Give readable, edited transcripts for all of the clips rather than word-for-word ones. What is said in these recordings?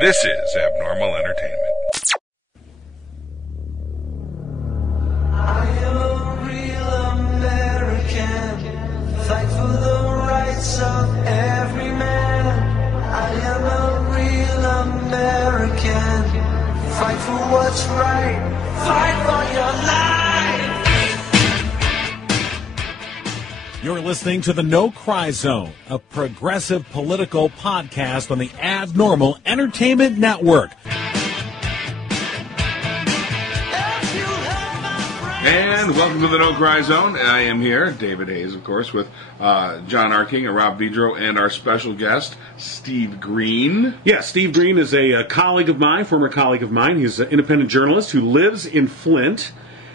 This is Abnormal Entertainment. I am a real American, fight for the rights of every man. I am a real American, fight for what's right, fight for your life. You're listening to the No Cry Zone, a progressive political podcast on the Abnormal Entertainment Network. And welcome to the No Cry Zone. I am here, David Hayes, of course, with John Arking and Rob Vidro, and our special guest, Steve Greene. Yeah, Steve Greene is a colleague of mine, former colleague of mine. He's an independent journalist who lives in Flint.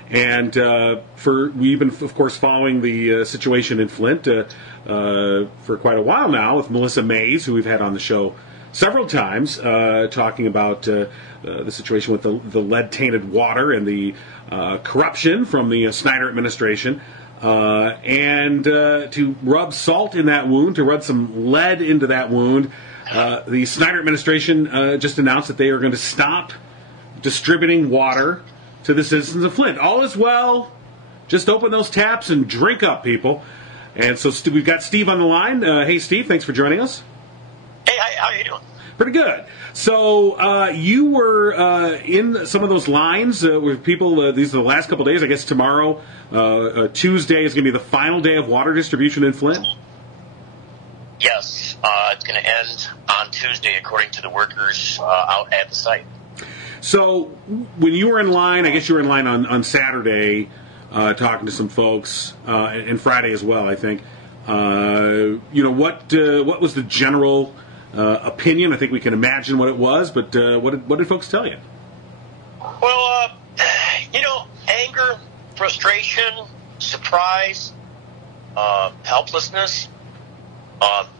And we've been, of course, following the situation in Flint for quite a while now with Melissa Mays, who we've had on the show several times, talking about the situation with the lead-tainted water and the corruption from the Snyder administration. And to rub salt in that wound, to rub some lead into that wound, the Snyder administration just announced that they are going to stop distributing water to the citizens of Flint. All is well. Just open those taps and drink up, people. And so we've got Steve on the line. Hey, Steve, thanks for joining us. Hey, how are you doing? Pretty good. So you were in some of those lines with people. These are the last couple of days. I guess tomorrow, Tuesday, is going to be the final day of water distribution in Flint? Yes. It's going to end on Tuesday, according to the workers out at the site. So when you were in line, I guess you were in line on Saturday talking to some folks, and Friday as well, I think. What was the general opinion? I think we can imagine what it was, but what did folks tell you? Well, anger, frustration, surprise, helplessness,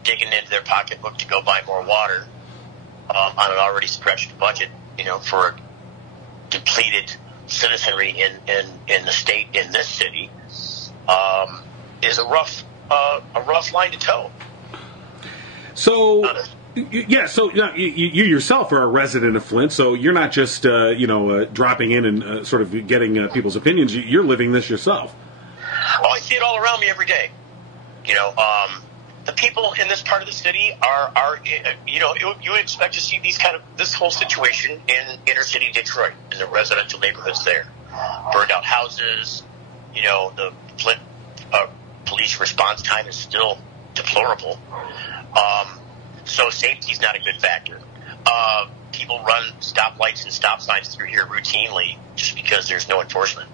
digging into their pocketbook to go buy more water on an already stretched budget. For a depleted citizenry in the state, in this city, is a rough line to toe. So, you yourself are a resident of Flint, so you're not just dropping in and sort of getting people's opinions. You're living this yourself. Oh, I see it all around me every day. The people in this part of the city are you would expect to see this whole situation in inner city Detroit, in the residential neighborhoods there. Burned out houses, the Flint police response time is still deplorable. So safety's not a good factor. People run stoplights and stop signs through here routinely just because there's no enforcement.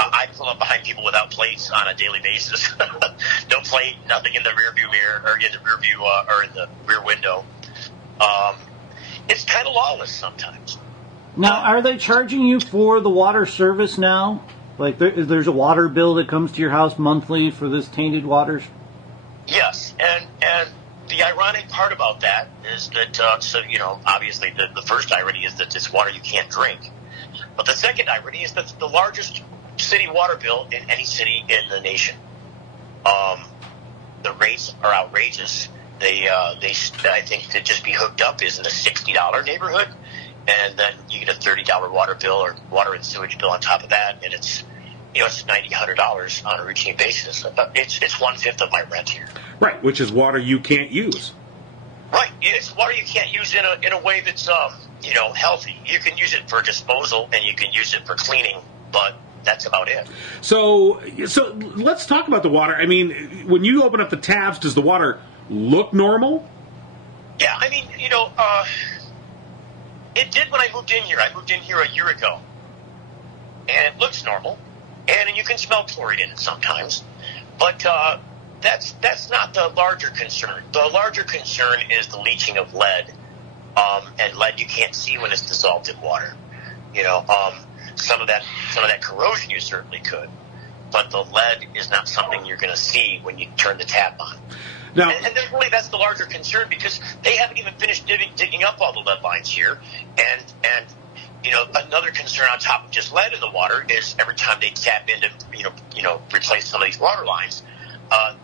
I pull up behind people without plates on a daily basis. No plate, nothing in the rearview mirror, or in the rear view, or in the rear window. It's kind of lawless sometimes. Now, are they charging you for the water service now? Like, there's a water bill that comes to your house monthly for this tainted waters? Yes, and the ironic part about that is that, obviously the first irony is that it's water you can't drink. But the second irony is that the largest city water bill in any city in the nation. The rates are outrageous. I think to just be hooked up is in the $60 neighborhood, and then you get a $30 water bill or water and sewage bill on top of that, and it's it's $90-$100 on a routine basis. It's 1/5 of my rent here. Right, which is water you can't use. Right, it's water you can't use in a way that's healthy. You can use it for disposal and you can use it for cleaning, but that's about it. So let's talk about the water. I mean, when you open up the taps, does the water look normal? Yeah, I mean, it did when I moved in here. I moved in here a year ago, and it looks normal, and you can smell chlorine in it sometimes, but that's not the larger concern. The larger concern is the leaching of lead, and lead you can't see when it's dissolved in water. Some of that corrosion you certainly could, but the lead is not something you're going to see when you turn the tap on. Now, and then really that's the larger concern, because they haven't even finished digging up all the lead lines here, and another concern on top of just lead in the water is every time they tap in to replace some of these water lines,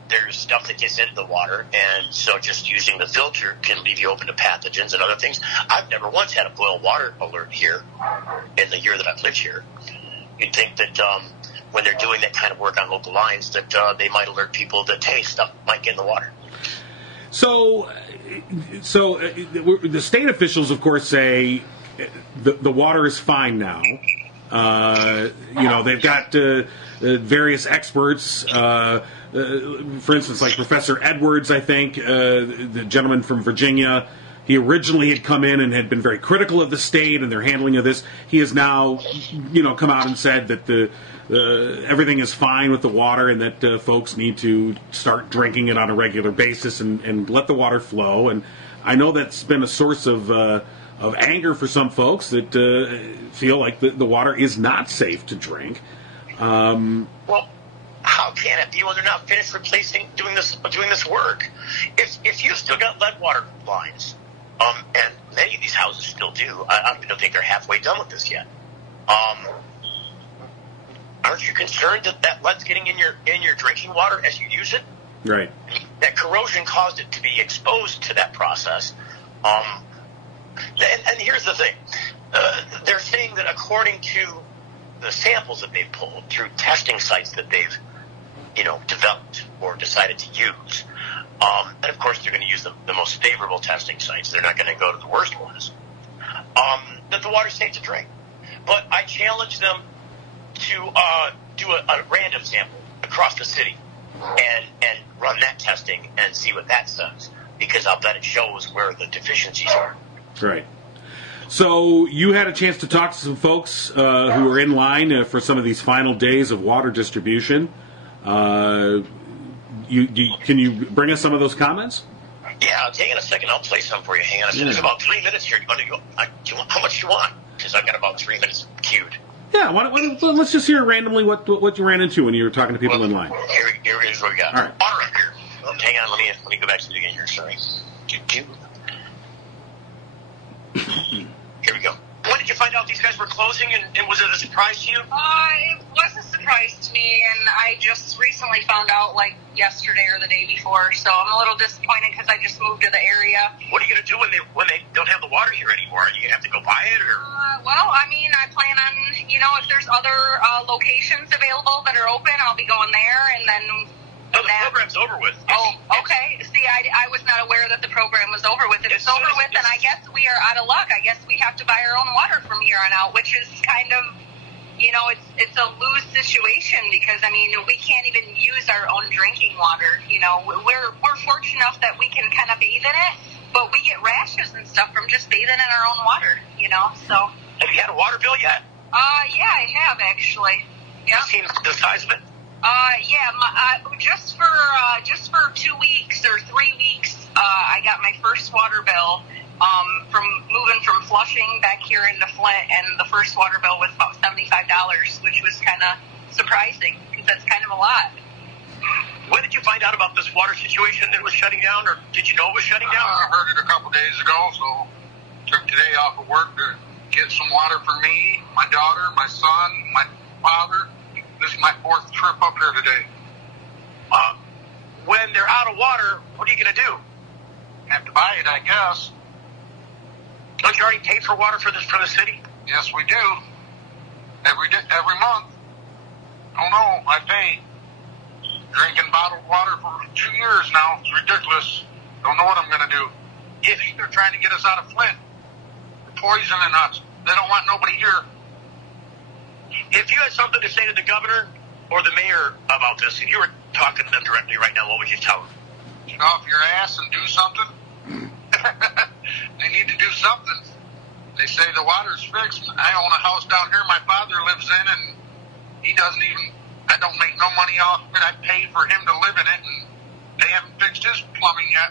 there's stuff that gets into the water, and so just using the filter can leave you open to pathogens and other things. I've never once had a boil water alert here in the year that I've lived here. You'd think that when they're doing that kind of work on local lines, that they might alert people that, hey, stuff might get in the water. So the state officials, of course, say the water is fine now. They've got various experts. For instance, like Professor Edwards, I think, the gentleman from Virginia. He originally had come in and had been very critical of the state and their handling of this. He has now, come out and said that everything is fine with the water and that folks need to start drinking it on a regular basis and let the water flow. And I know that's been a source of anger for some folks that feel like the water is not safe to drink. Well, how can it be when they're not finished doing this work? If you've still got lead water lines, and many of these houses still do, I don't even think they're halfway done with this yet. Aren't you concerned that lead's getting in your drinking water as you use it? Right. That corrosion caused it to be exposed to that process. And here's the thing. They're saying that according to the samples that they've pulled through testing sites that they've, developed or decided to use, and of course they're going to use the most favorable testing sites. They're not going to go to the worst ones. That the water's safe to drink. But I challenge them to do a random sample across the city and run that testing and see what that says, because I'll bet it shows where the deficiencies are. Right. So you had a chance to talk to some folks who are in line for some of these final days of water distribution. Can you bring us some of those comments? Yeah, hang on a second. I'll play some for you. Hang on a second. There's about 3 minutes here. How much do you want? Because I've got about 3 minutes queued. Yeah, let's just hear randomly what you ran into when you were talking to people in line. Here is what we got. All right. Water up here. Hang on, let me go back to the beginning here. Sorry. Here we go. When did you find out these guys were closing, and was it a surprise to you? It was a surprise to me, and I just recently found out, like, yesterday or the day before, so I'm a little disappointed because I just moved to the area. What are you going to do when they don't have the water here anymore? Are you going to have to go buy it, or? I plan on, if there's other locations available that are open, I'll be going there, and then... No, the program's over with. Oh, okay. See, I was not aware that the program was over with. If it's over with, then I guess we are out of luck. I guess we have to buy our own water from here on out, which is kind of, it's a lose situation because, we can't even use our own drinking water. We're fortunate enough that we can kind of bathe in it, but we get rashes and stuff from just bathing in our own water, so. Have you had a water bill yet? Yeah, I have, actually. Yeah. Have you seen the size of it? Just for 2 weeks or 3 weeks, I got my first water bill from moving from Flushing back here into Flint, and the first water bill was about $75, which was kind of surprising because that's kind of a lot. When did you find out about this water situation that was shutting down, or did you know it was shutting down? I heard it a couple days ago, so took today off of work to get some water for me, my daughter, my son, my father. This is my 4th trip up here today. When they're out of water, what are you going to do? Have to buy it, I guess. Don't you already pay for water for the city? Yes, we do. Every month. Oh no, I pay. Drinking bottled water for 2 years now. It's ridiculous. Don't know what I'm going to do. They're trying to get us out of Flint. They're poisoning us. They don't want nobody here. If you had something to say to the governor or the mayor about this, if you were talking to them directly right now, what would you tell them? Get off your ass and do something. They need to do something. They say the water's fixed. I own a house down here my father lives in, and I don't make no money off of it. I pay for him to live in it, and they haven't fixed his plumbing yet.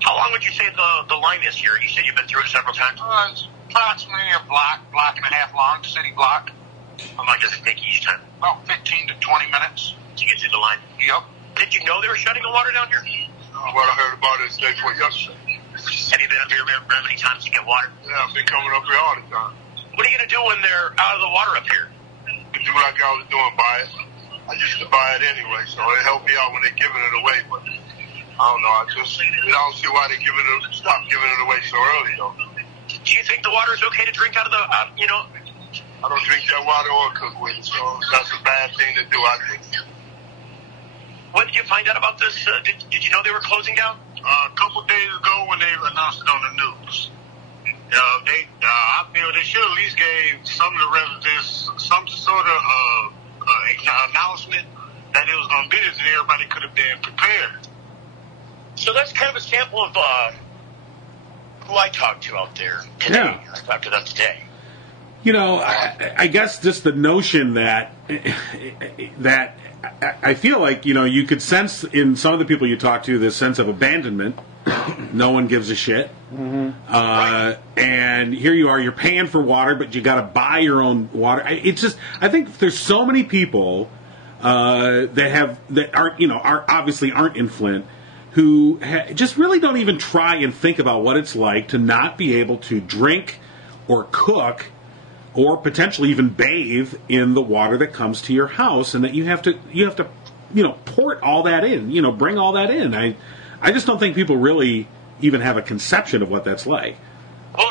How long would you say the line is here? You said you've been through it several times? It's approximately a block and a half long, city block. How long does it take each time? About 15 to 20 minutes. To get through the line? Yep. Did you know they were shutting the water down here? What I heard about it day before yesterday. Have you been up here very many times to get water? Yeah, I've been coming up here all the time. What are you going to do when they're out of the water up here? Do like I was doing, buy it. I used to buy it anyway, so it helped me out when they're giving it away. But I don't know. I don't see why they're stop giving it away so early, though. Do you think the water is okay to drink out of the, I don't drink that water or cook with it, so that's a bad thing to do, I think. When did you find out about this? Did you know they were closing down? A couple days ago when they announced it on the news. I feel they should at least gave some of the residents some sort of announcement that it was going to be this, and everybody could have been prepared. So that's kind of a sample of who I talked to out there today. Yeah. I talked to them today. I guess just the notion that I feel like, you could sense in some of the people you talk to this sense of abandonment. No one gives a shit. Mm-hmm. And here you are, you're paying for water, but you got to buy your own water. I think there's so many people that aren't in Flint, who just really don't even try and think about what it's like to not be able to drink or cook or potentially even bathe in the water that comes to your house, and that you have to port all that in, bring all that in. I just don't think people really even have a conception of what that's like. Well,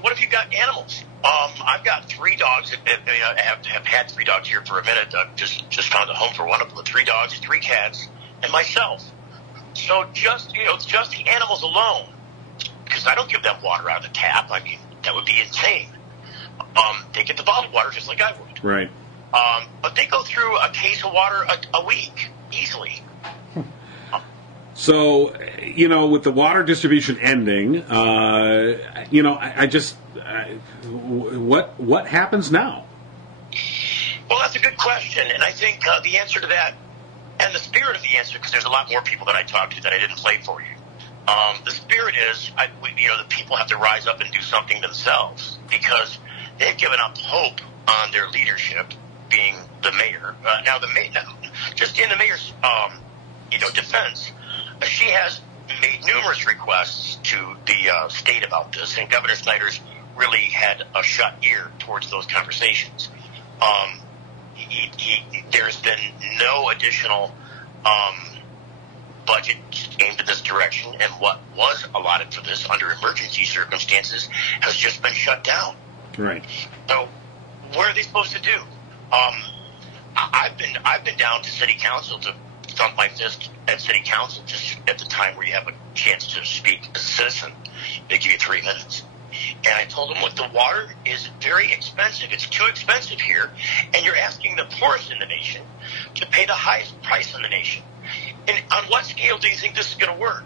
what if you've got animals? I've got 3 dogs. I have had 3 dogs here for a minute. I've just found a home for one of them. 3 dogs, 3 cats, and myself. So just the animals alone, because I don't give them water out of the tap. I mean, that would be insane. They get the bottled water just like I would. Right. But they go through a case of water a week, easily. So, with the water distribution ending, what happens now? Well, that's a good question, and I think the answer to that, and the spirit of the answer, because there's a lot more people that I talked to that I didn't play for you. The spirit is, the people have to rise up and do something themselves, because they've given up hope on their leadership, being the mayor. Now, just in the mayor's, defense, she has made numerous requests to the state about this, and Governor Snyder's really had a shut ear towards those conversations. There's been no additional budget aimed in this direction, and what was allotted for this under emergency circumstances has just been shut down. Right. So, what are they supposed to do? I've been down to city council to thump my fist at city council just at the time where you have a chance to speak as a citizen. They give you 3 minutes. And I told them, look, the water is very expensive. It's too expensive here. And you're asking the poorest in the nation to pay the highest price in the nation. And on what scale do you think this is going to work?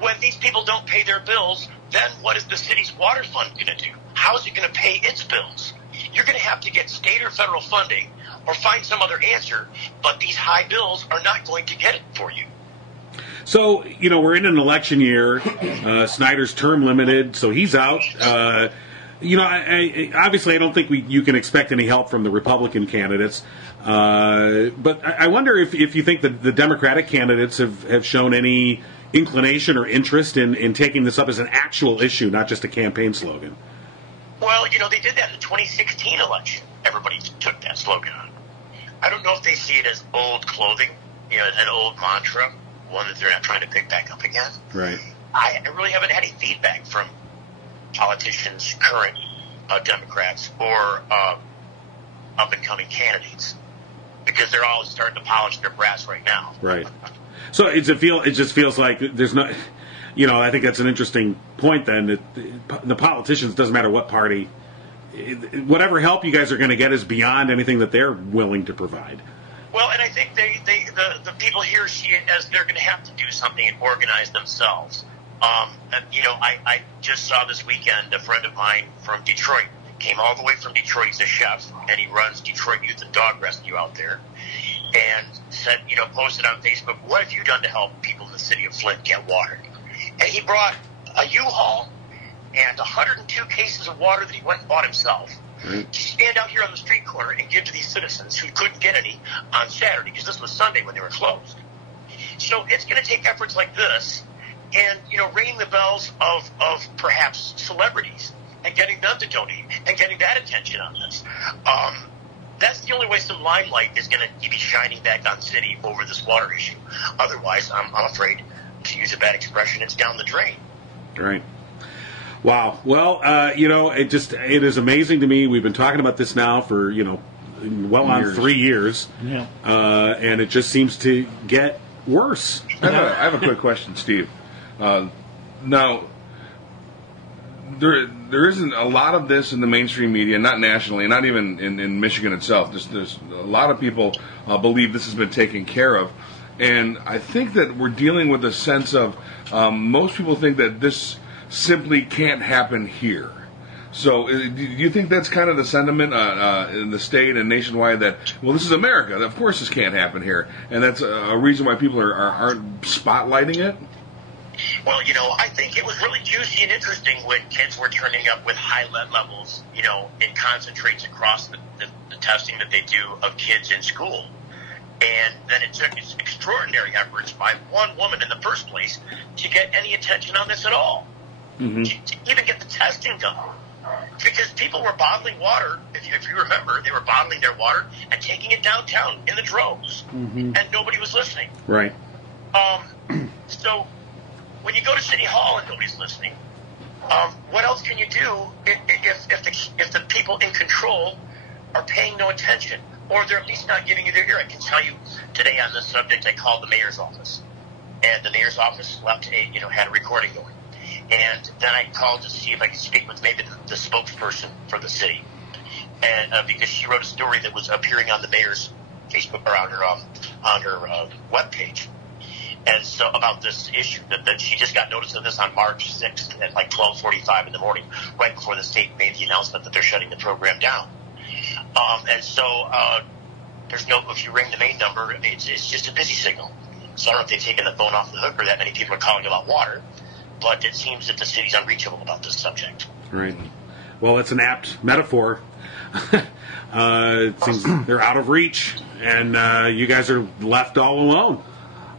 When these people don't pay their bills, then what is the city's water fund going to do? How is it going to pay its bills? You're going to have to get state or federal funding or find some other answer, but these high bills are not going to get it for you. So, we're in an election year. Snyder's term limited, so he's out. Obviously, I don't think you can expect any help from the Republican candidates. But I wonder if you think that the Democratic candidates have shown any inclination or interest in taking this up as an actual issue, not just a campaign slogan. Well, they did that in the 2016 election. Everybody took that slogan on. I don't know if they see it as old clothing, an old mantra, one that they're not trying to pick back up again. Right. I really haven't had any feedback from politicians, current Democrats, or up-and-coming candidates, because they're all starting to polish their brass right now. Right. So it just feels like there's no, I think that's an interesting point then, that the politicians, doesn't matter what party, whatever help you guys are going to get is beyond anything that they're willing to provide. Well, and I think the people here see it as they're going to have to do something and organize themselves. I just saw this weekend a friend of mine from Detroit, came all the way from Detroit. He's a chef, and he runs Detroit Youth and Dog Rescue out there, and said, posted on Facebook, what have you done to help people in the city of Flint get water? And he brought a U-Haul and 102 cases of water that he went and bought himself to stand out here on the street corner and give to these citizens who couldn't get any on Saturday, because this was Sunday when they were closed. So it's going to take efforts like this and, ringing the bells of perhaps celebrities and getting them to donate and getting that attention on this. that's the only way some limelight is going to be shining back on the city over this water issue. Otherwise, I'm afraid, to use a bad expression, it's down the drain. Right. Wow. Well, it is amazing to me. We've been talking about this now for, well on 3 years. Yeah. And it just seems to get worse. I have a quick question, Steve. Now, there isn't a lot of this in the mainstream media, not nationally, not even in Michigan itself. There's a lot of people believe this has been taken care of. And I think that we're dealing with a sense of most people think that this simply can't happen here. So do you think that's kind of the sentiment in the state and nationwide that, well, this is America, of course this can't happen here, and that's a reason why people aren't spotlighting it? Well, I think it was really juicy and interesting when kids were turning up with high lead levels, in concentrates across the testing that they do of kids in school. And then it took extraordinary efforts by one woman in the first place to get any attention on this at all. Mm-hmm. To even get the testing done. Because people were bottling water, if you remember, they were bottling their water and taking it downtown in the droves. Mm-hmm. And nobody was listening. Right. So when you go to City Hall and nobody's listening, what else can you do if the people in control are paying no attention? Or they're at least not giving you their ear. I can tell you today on this subject, I called the mayor's office. And the mayor's office had a recording going. And then I called to see if I could speak with maybe the spokesperson for the city. And because she wrote a story that was appearing on the mayor's Facebook or on her webpage. And so about this issue, that she just got notice of this on March 6th at like 12:45 in the morning, right before the state made the announcement that they're shutting the program down. And so if you ring the main number, it's just a busy signal. So I don't know if they've taken the phone off the hook or that many people are calling about water, but it seems that the city's unreachable about this subject. Right. Well, it's an apt metaphor. It seems they're out of reach, and you guys are left all alone.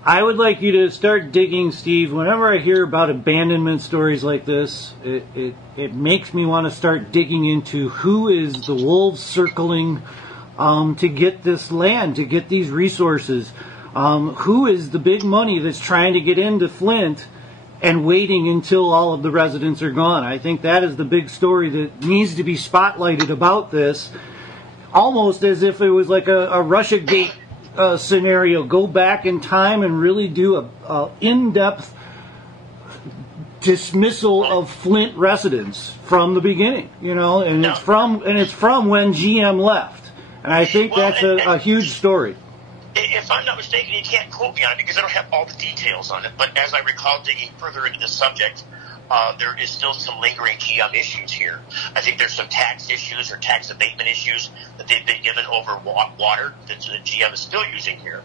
I would like you to start digging, Steve. Whenever I hear about abandonment stories like this, it makes me want to start digging into who is the wolves circling to get this land, to get these resources. Who is the big money that's trying to get into Flint and waiting until all of the residents are gone? I think that is the big story that needs to be spotlighted about this, almost as if it was like a Russiagate scenario. Go back in time and really do a in-depth dismissal of Flint residents from the beginning, and it's from when GM left, and I think that's a huge story. If I'm not mistaken, you can't quote me on it because I don't have all the details on it, but as I recall digging further into the subject, there is still some lingering GM issues here. I think there's some tax issues or tax abatement issues that they've been given over water that the GM is still using here.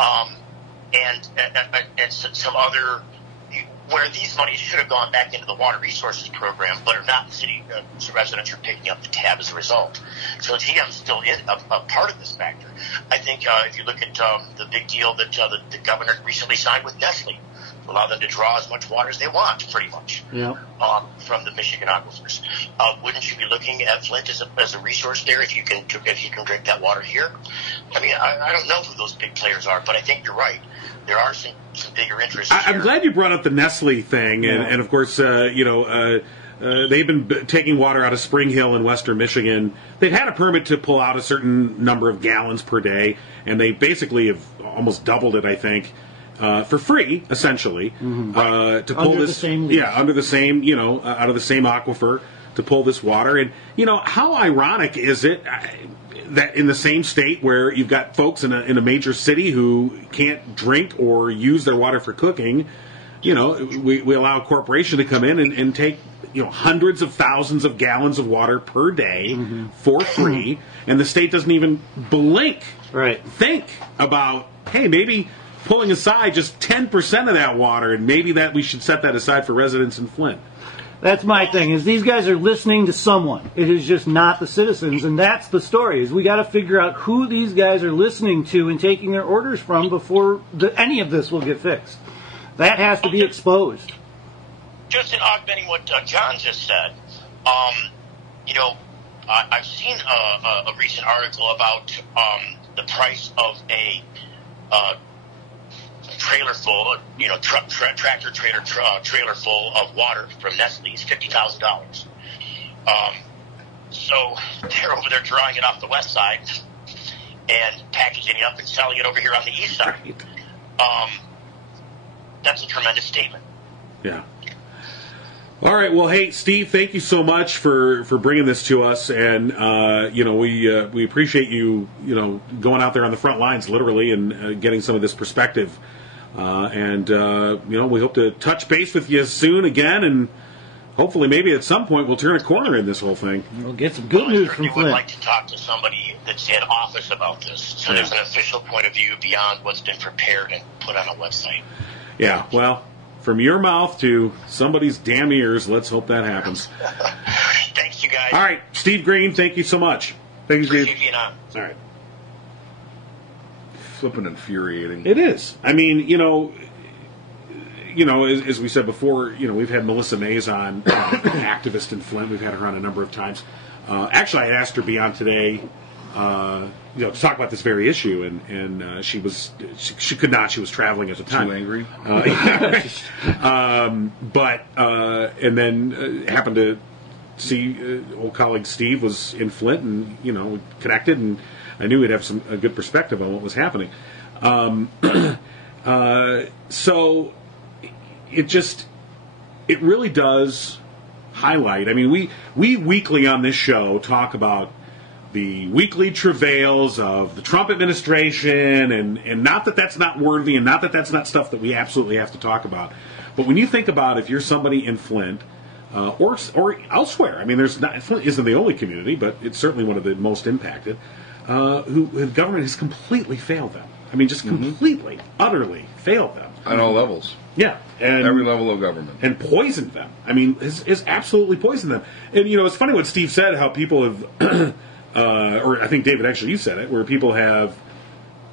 And some other, where these monies should have gone back into the water resources program, but are not. City residents are picking up the tab as a result. So GM's still a part of this factor. I think if you look at the big deal that the governor recently signed with Nestle, to allow them to draw as much water as they want, pretty much, from the Michigan aquifers. Wouldn't you be looking at Flint as a resource there if you can drink that water here? I mean, I don't know who those big players are, but I think you're right. There are some bigger interests. I'm glad you brought up the Nestle thing, and of course, they've been taking water out of Spring Hill in western Michigan. They've had a permit to pull out a certain number of gallons per day, and they basically have almost doubled it, I think. For free, essentially, to pull under this, the same lease. under the same, out of the same aquifer to pull this water. And how ironic is it that in the same state where you've got folks in a major city who can't drink or use their water for cooking, we allow a corporation to come in and take hundreds of thousands of gallons of water per day for free, and the state doesn't even blink, think about, hey, maybe pulling aside just 10% of that water, and maybe that we should set that aside for residents in Flint. That's my thing, is these guys are listening to someone. It is just not the citizens, and that's the story, is we got to figure out who these guys are listening to and taking their orders from before any of this will get fixed. That has to be exposed. Just in augmenting what John just said, I've seen a recent article about the price of a trailer full, tractor trailer full of water from Nestle's, $50,000. So they're over there drawing it off the west side and packaging it up and selling it over here on the east side. That's a tremendous statement. Yeah. All right. Well, hey, Steve, thank you so much for bringing this to us, and we appreciate you going out there on the front lines, literally, and getting some of this perspective. We hope to touch base with you soon again, and hopefully, maybe at some point, we'll turn a corner in this whole thing. We'll get some good news from Flint. I would Flint. like to talk to somebody that's in office about this, so there's an official point of view beyond what's been prepared and put on a website. Yeah, well, from your mouth to somebody's damn ears, let's hope that happens. Thanks, you guys. All right, Steve Greene, thank you so much. Thank you, Steve. Appreciate being on. All right. Flipping infuriating. It is. I mean, as we said before, we've had Melissa Mays on, an activist in Flint. We've had her on a number of times. Actually, I asked her to be on today, to talk about this very issue, and she could not. She was traveling at the time. Too angry. And then happened to see old colleague Steve was in Flint, and we connected, and I knew he'd have a good perspective on what was happening. So it really does highlight. I mean, we weekly on this show talk about the weekly travails of the Trump administration, and not that that's not worthy, and not that that's not stuff that we absolutely have to talk about. But when you think about if you're somebody in Flint or elsewhere, I mean, Flint isn't the only community, but it's certainly one of the most impacted, who the government has completely failed them. I mean, just completely, utterly failed them. On all levels. Yeah. And every level of government. And poisoned them. I mean, has absolutely poisoned them. And, it's funny what Steve said, how people have, or I think, David, actually you said it, where people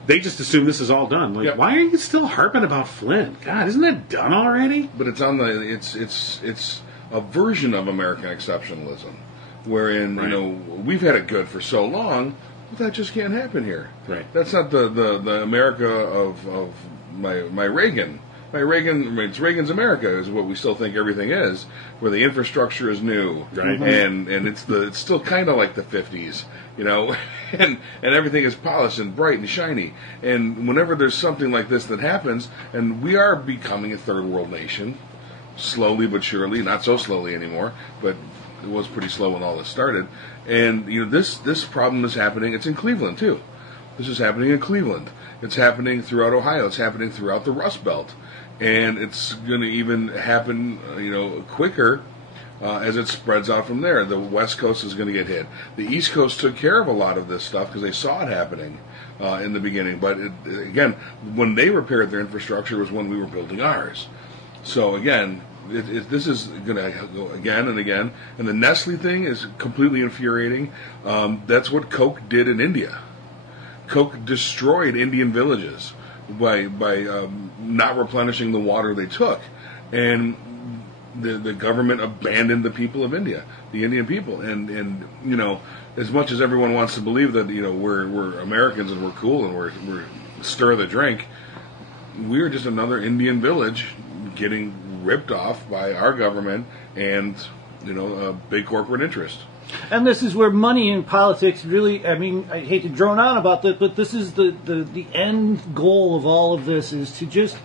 they just assume this is all done. Like, why are you still harping about Flint? God, isn't that done already? But it's it's a version of American exceptionalism, wherein, we've had it good for so long, but that just can't happen here. Right. That's not the America of my Reagan. It's Reagan's America is what we still think everything is, where the infrastructure is new, right? And it's still kind of like the 50s, and everything is polished and bright and shiny. And whenever there's something like this that happens, and we are becoming a third world nation, slowly but surely, not so slowly anymore, but it was pretty slow when all this started. And this problem is happening. It's in Cleveland too. This is happening in Cleveland. It's happening throughout Ohio. It's happening throughout the Rust Belt. And it's going to even happen, quicker as it spreads out from there. The West Coast is going to get hit. The East Coast took care of a lot of this stuff because they saw it happening in the beginning. But, again, when they repaired their infrastructure was when we were building ours. So, again, this is going to go again and again. And the Nestle thing is completely infuriating. That's what Coke did in India. Coke destroyed Indian villages by not replenishing the water they took, and the government abandoned the people of India, the Indian people, and as much as everyone wants to believe that we're Americans and we're cool and we're stir the drink, we're just another Indian village getting ripped off by our government and a big corporate interest. And this is where money in politics really, I mean, I hate to drone on about this, but this is the end goal of all of this, is to just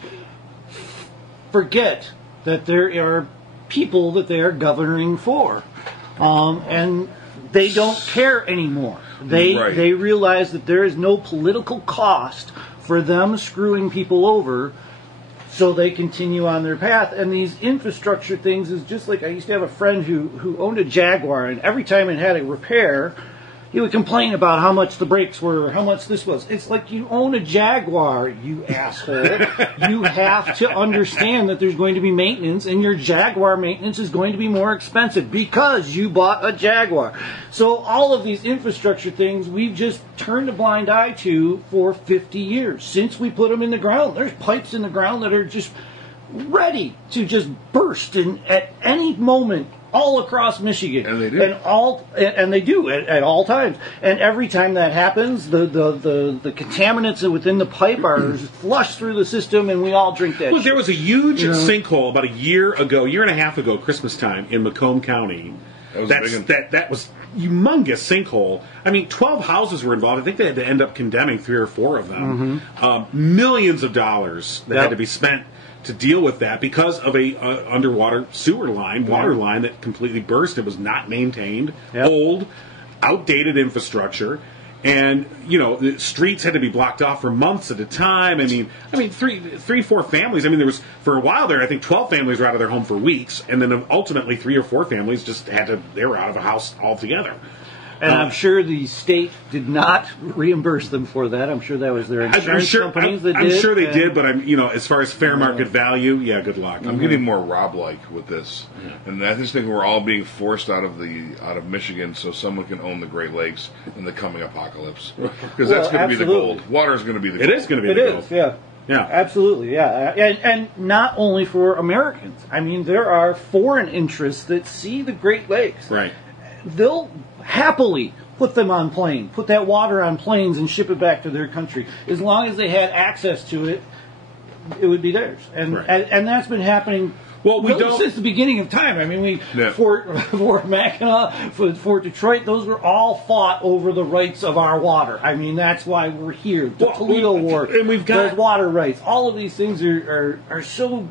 forget that there are people that they are governing for. And they don't care anymore. They realize that there is no political cost for them screwing people over, so they continue on their path. And these infrastructure things is just like, I used to have a friend who owned a Jaguar, and every time it had a repair, he would complain about how much the brakes were, how much this was. It's like, you own a Jaguar, you asshole. You have to understand that there's going to be maintenance, and your Jaguar maintenance is going to be more expensive because you bought a Jaguar. So all of these infrastructure things, we've just turned a blind eye to for 50 years. Since we put them in the ground, there's pipes in the ground that are just ready to just burst, and at any moment all across Michigan. And they do. And they do at all times. And every time that happens, the contaminants within the pipe are flushed through the system, and we all drink that. Well, there shit. was a huge sinkhole about a year and a half ago, Christmas time, in Macomb County. That was humongous sinkhole. I mean, 12 houses were involved. I think they had to end up condemning 3 or 4 of them. Millions of dollars that had to be spent to deal with that because of a underwater sewer line, water line that completely burst. It was not maintained, old, outdated infrastructure. And, the streets had to be blocked off for months at a time. I mean, 4 families. I mean, there was, for a while there, I think 12 families were out of their home for weeks. And then ultimately 3 or 4 families they were out of a house altogether. And I'm sure the state did not reimburse them for that. I'm sure that was their insurance companies that did. I'm sure they did, but as far as fair market value, good luck. I'm getting more Rob-like with this, and I just think we're all being forced out of Michigan so someone can own the Great Lakes in the coming apocalypse, because that's going to be the gold. Water is going to be the gold. It is going to be the gold. Yeah, absolutely, yeah. And not only for Americans. I mean, there are foreign interests that see the Great Lakes. Right. They'll happily put that water on planes and ship it back to their country. As long as they had access to it, it would be theirs. And that's been happening since the beginning of time. I mean, Fort Mackinac, Fort Detroit, those were all fought over the rights of our water. I mean, that's why we're here. The Toledo War, and we've got water rights. All of these things are so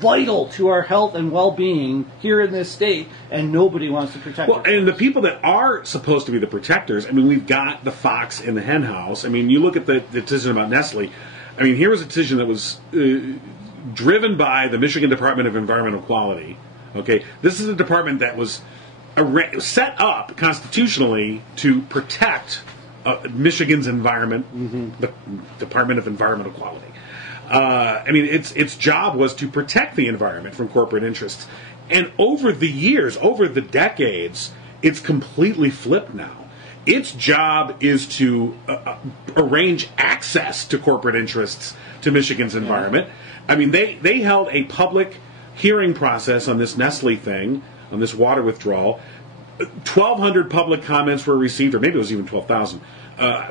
vital to our health and well-being here in this state, and nobody wants to protect it. And the people that are supposed to be the protectors, I mean, we've got the fox in the hen house. I mean, you look at the decision about Nestle. I mean, here was a decision that was driven by the Michigan Department of Environmental Quality. Okay, this is a department that was set up constitutionally to protect Michigan's environment, the Department of Environmental Quality. I mean, its job was to protect the environment from corporate interests. And over the years, over the decades, it's completely flipped now. Its job is to arrange access to corporate interests to Michigan's environment. I mean, they held a public hearing process on this Nestle thing, on this water withdrawal. 1,200 public comments were received, or maybe it was even 12,000.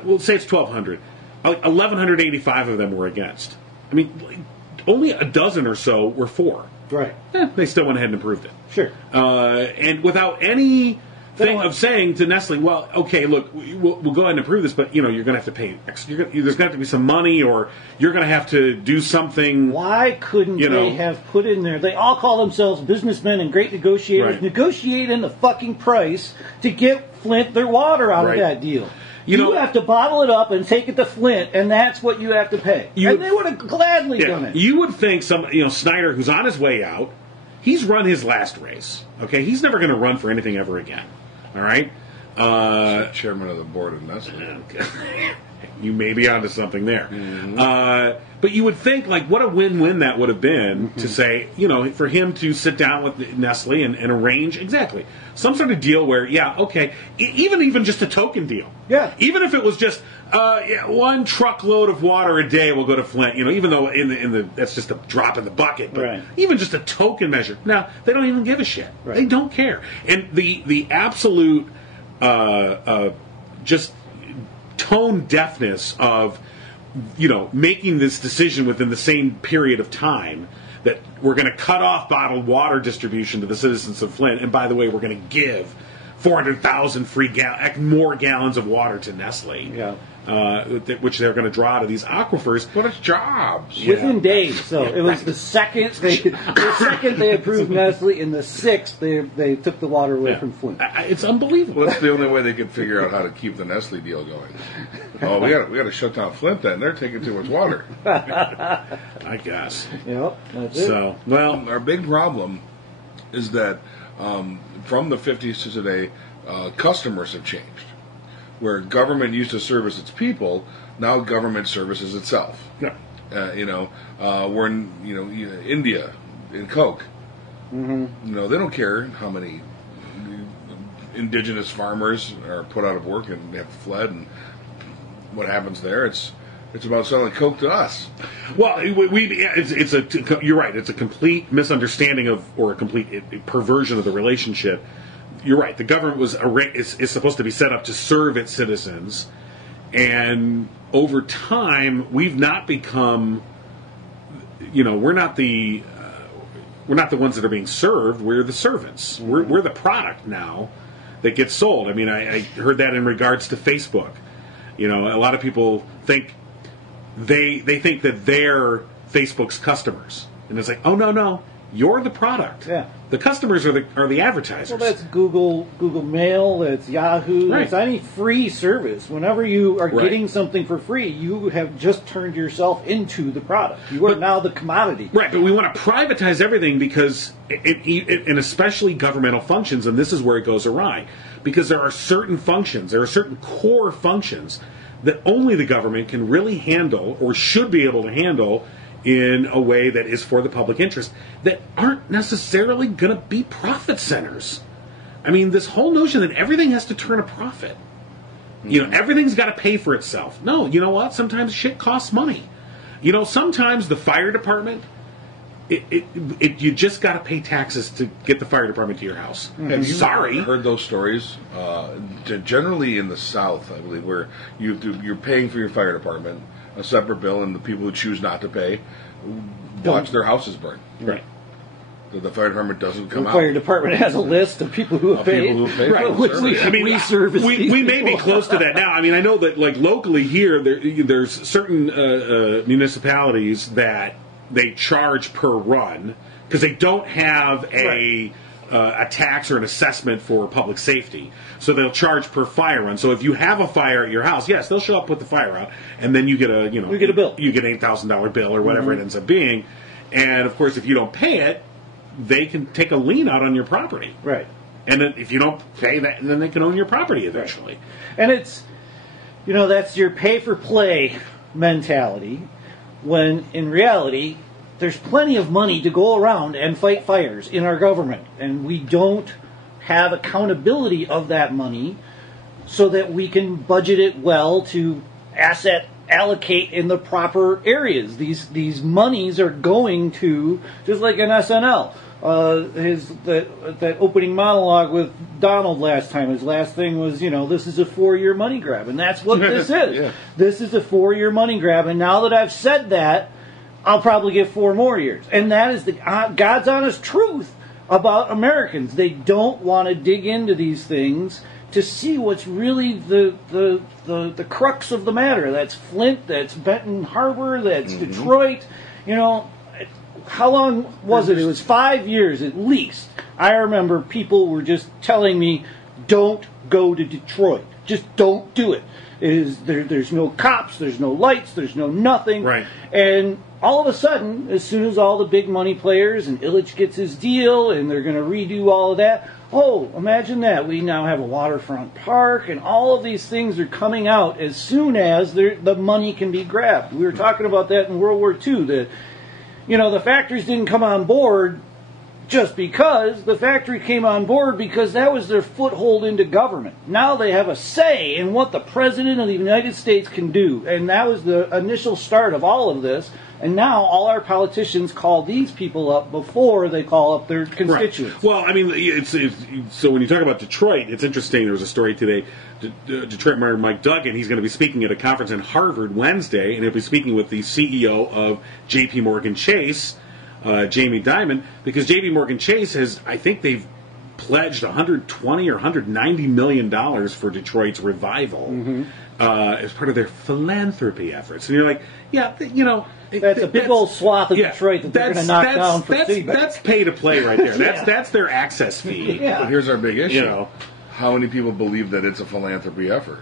We'll say it's 1,200. 1,185 of them were against. I mean, only a dozen or so were for. Right. They still went ahead and approved it. Sure. And without any thing of saying to Nestle, well, okay, look, we'll go ahead and approve this, but, you're going to have to pay. There's going to have to be some money, or you're going to have to do something. Why couldn't they have put in there? They all call themselves businessmen and great negotiators. Right. Negotiate in the fucking price to get Flint their water out of that deal. You have to bottle it up and take it to Flint, and that's what you have to pay. And they would have gladly done it. You would think Snyder, who's on his way out, he's run his last race. Okay, he's never going to run for anything ever again. All right, chairman of the board of Nestle. You may be onto something there. But you would think, what a win-win that would have been to say, for him to sit down with Nestle and arrange exactly some sort of deal where, even just a token deal. Yeah. Even if it was just 1 truckload of water a day will go to Flint, even though in the that's just a drop in the bucket. But even just a token measure. Now, they don't even give a shit. Right. They don't care. And the absolute just tone deafness of making this decision within the same period of time that we're going to cut off bottled water distribution to the citizens of Flint, and by the way, we're going to give 400,000 more gallons of water to Nestle, which they're going to draw out of these aquifers. But it's jobs. Within days. So it was the second they approved Nestle, and the 6th they took the water away from Flint. It's unbelievable. That's the only way they could figure out how to keep the Nestle deal going. Oh, we got to shut down Flint then. They're taking too much water. I guess. Yep. That's it. So, well, our big problem is that from the 50s to today, customers have changed. Where government used to service its people, now government services itself. Yeah. We're in India, in Coke. Mm-hmm. They don't care how many indigenous farmers are put out of work and have fled, and what happens there. It's It's about selling coke to us. Well, you're right. It's a complete misunderstanding or a complete perversion of the relationship. You're right. The government is supposed to be set up to serve its citizens, and over time, we've not become. We're not the ones that are being served. We're the servants. We're the product now that gets sold. I mean, I heard that in regards to Facebook. A lot of people think they think that they're Facebook's customers, and it's like, oh no, you're the product. Yeah. The customers are the advertisers. Well, that's Google Mail, that's Yahoo, Right. that's any free service. Whenever you are Right. getting something for free, you have just turned yourself into the product. You are now the commodity. Right, but we want to privatize everything because, and especially governmental functions, and this is where it goes awry, because there are certain functions, there are certain core functions that only the government can really handle or should be able to handle in a way that is for the public interest that aren't necessarily going to be profit centers. I mean, this whole notion that everything has to turn a profit. Everything's got to pay for itself. No, you know what? Sometimes shit costs money. Sometimes the fire department, you just got to pay taxes to get the fire department to your house. Have you Sorry. heard those stories? Generally in the South, I believe, where you're paying for your fire department, a separate bill, and the people who choose not to pay watch their houses burn. Right. The fire department doesn't come The out. fire department has a list of people who have paid. People who have paid Right. for the Which service. we service we these may be people. close to that now. I mean, I know that like locally here, there's certain municipalities that they charge per run because they don't have a tax or an assessment for public safety. So they'll charge per fire run. So if you have a fire at your house, yes, they'll show up, put the fire out, and then you get a You get a bill. You get an $8,000 bill or whatever it ends up being. And of course, if you don't pay it, they can take a lien out on your property. Right. And then if you don't pay that, then they can own your property eventually. And it's, that's your pay-for-play mentality, when in reality, there's plenty of money to go around and fight fires in our government. And we don't have accountability of that money so that we can budget it well to asset allocate in the proper areas. These monies are going to, just like in SNL, that opening monologue with Donald last time, his last thing was, this is a 4-year money grab, and that's what this is. Yeah. This is a 4-year money grab, and now that I've said that, I'll probably get 4 more years. And that is the God's honest truth about Americans. They don't want to dig into these things to see what's really the crux of the matter. That's Flint, that's Benton Harbor, that's Detroit. How long was it? It was 5 years at least. I remember people were just telling me, don't go to Detroit. Just don't do it. There's no cops, there's no lights, there's no nothing. Right. And all of a sudden, as soon as all the big money players and Illich gets his deal and they're going to redo all of that, oh, imagine that. We now have a waterfront park and all of these things are coming out as soon as the money can be grabbed. We were talking about that in World War II, that, the factories didn't come on board just because. The factory came on board because that was their foothold into government. Now they have a say in what the President of the United States can do. And that was the initial start of all of this. And now all our politicians call these people up before they call up their constituents. Right. Well, I mean, so when you talk about Detroit, it's interesting. There was a story today. Detroit Mayor Mike Duggan, he's going to be speaking at a conference in Harvard Wednesday, and he'll be speaking with the CEO of J.P. Morgan Chase, Jamie Dimon, because J.P. Morgan Chase I think they've pledged $120 or $190 million for Detroit's revival as part of their philanthropy efforts. And you're like, yeah, that's a big old swath of Detroit that they're going to knock down for city. That's pay to play right there. That's their access fee. Yeah. But here's our big issue. How many people believe that it's a philanthropy effort?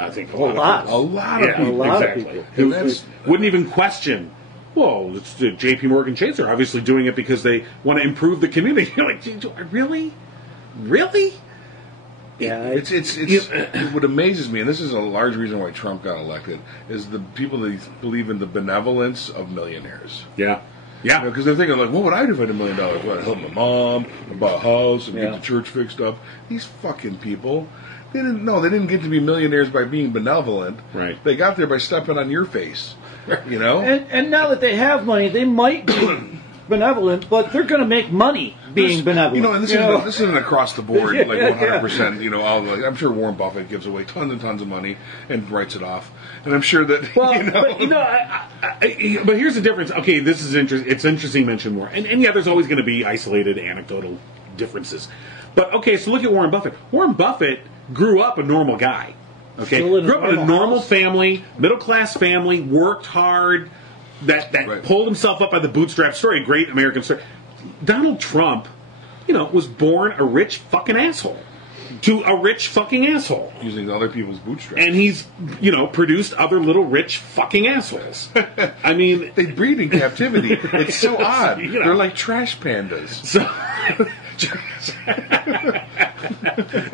I think A lot. A lot of Yeah, people. A lot of exactly. people. And that's, Wouldn't even question. Well, it's J.P. Morgan Chase. They're obviously doing it because they want to improve the community. You're like, really? Yeah, it's what amazes me, and this is a large reason why Trump got elected, is the people that believe in the benevolence of millionaires. Yeah. Because they're thinking, like, what would I do if I had $1 million? What, I'd help my mom, buy a house, and get the church fixed up. These fucking people, They didn't get to be millionaires by being benevolent. Right. They got there by stepping on your face. You know? And now that they have money, they might be benevolent, but they're going to make money being benevolent. You know, and this isn't across the board, like 100%. You know, I'm sure Warren Buffett gives away tons and tons of money and writes it off. And I'm sure that, but here's the difference. Okay, this is interesting. It's interesting you mention more. And yeah, there's always going to be isolated anecdotal differences. But okay, so look at Warren Buffett. Warren Buffett grew up a normal guy. Okay, grew up in a normal family, middle class family, worked hard, that Right. pulled himself up by the bootstrap story, great American story. Donald Trump, was born a rich fucking asshole to a rich fucking asshole. using other people's bootstraps. And he's, produced other little rich fucking assholes. I mean, They breed in captivity. It's so odd. They're like trash pandas.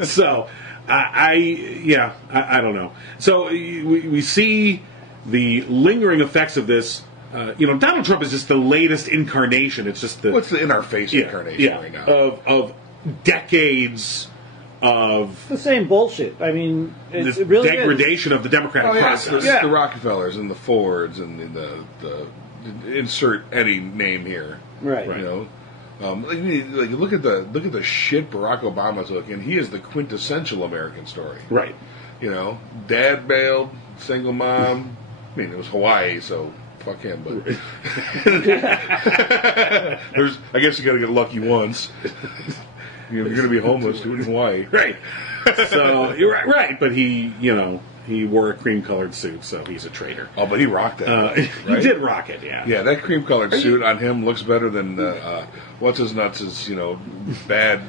So, I don't know. So we see the lingering effects of this. Donald Trump is just the latest incarnation. It's just the What's the in-our-face incarnation right now? of decades of the same bullshit. I mean, this it really degradation of the democratic process. The Rockefellers and the Fords and the insert any name here. Right. You know, like look at the shit Barack Obama took, and he is the quintessential American story. Right. You know, dad bailed, single mom. I mean, it was Hawaii, so fuck him. But I guess you got to get lucky once. You're going to be homeless. Do it in Hawaii, Right. So you're right, but he wore a cream-colored suit, so he's a traitor. Oh, but he rocked that. He right? did rock it, yeah. Yeah, that cream-colored suit on him looks better than what's his nuts' bad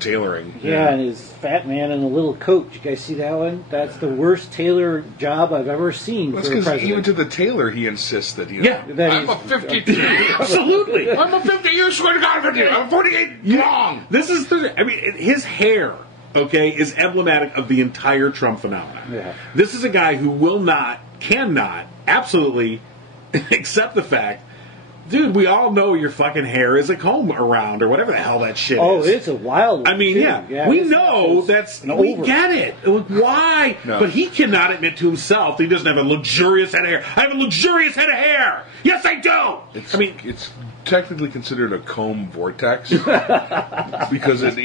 tailoring. Yeah, and his fat man in a little coat. You guys see that one? That's the worst tailor job I've ever seen That's for a because president. even to the tailor, he insists that Yeah, I'm a 52. Absolutely. I'm a 50. You swear to God, I'm 48 long. This is his hair, okay, is emblematic of the entire Trump phenomenon. Yeah. This is a guy who cannot, absolutely accept the fact, dude, we all know your fucking hair is a comb around or whatever the hell that shit Oh, is. it's a wild one, I mean, too. yeah, we it's know we over. get it. Why? No. But he cannot admit to himself that he doesn't have a luxurious head of hair. I have a luxurious head of hair. Yes, I do. It's technically considered a comb vortex because it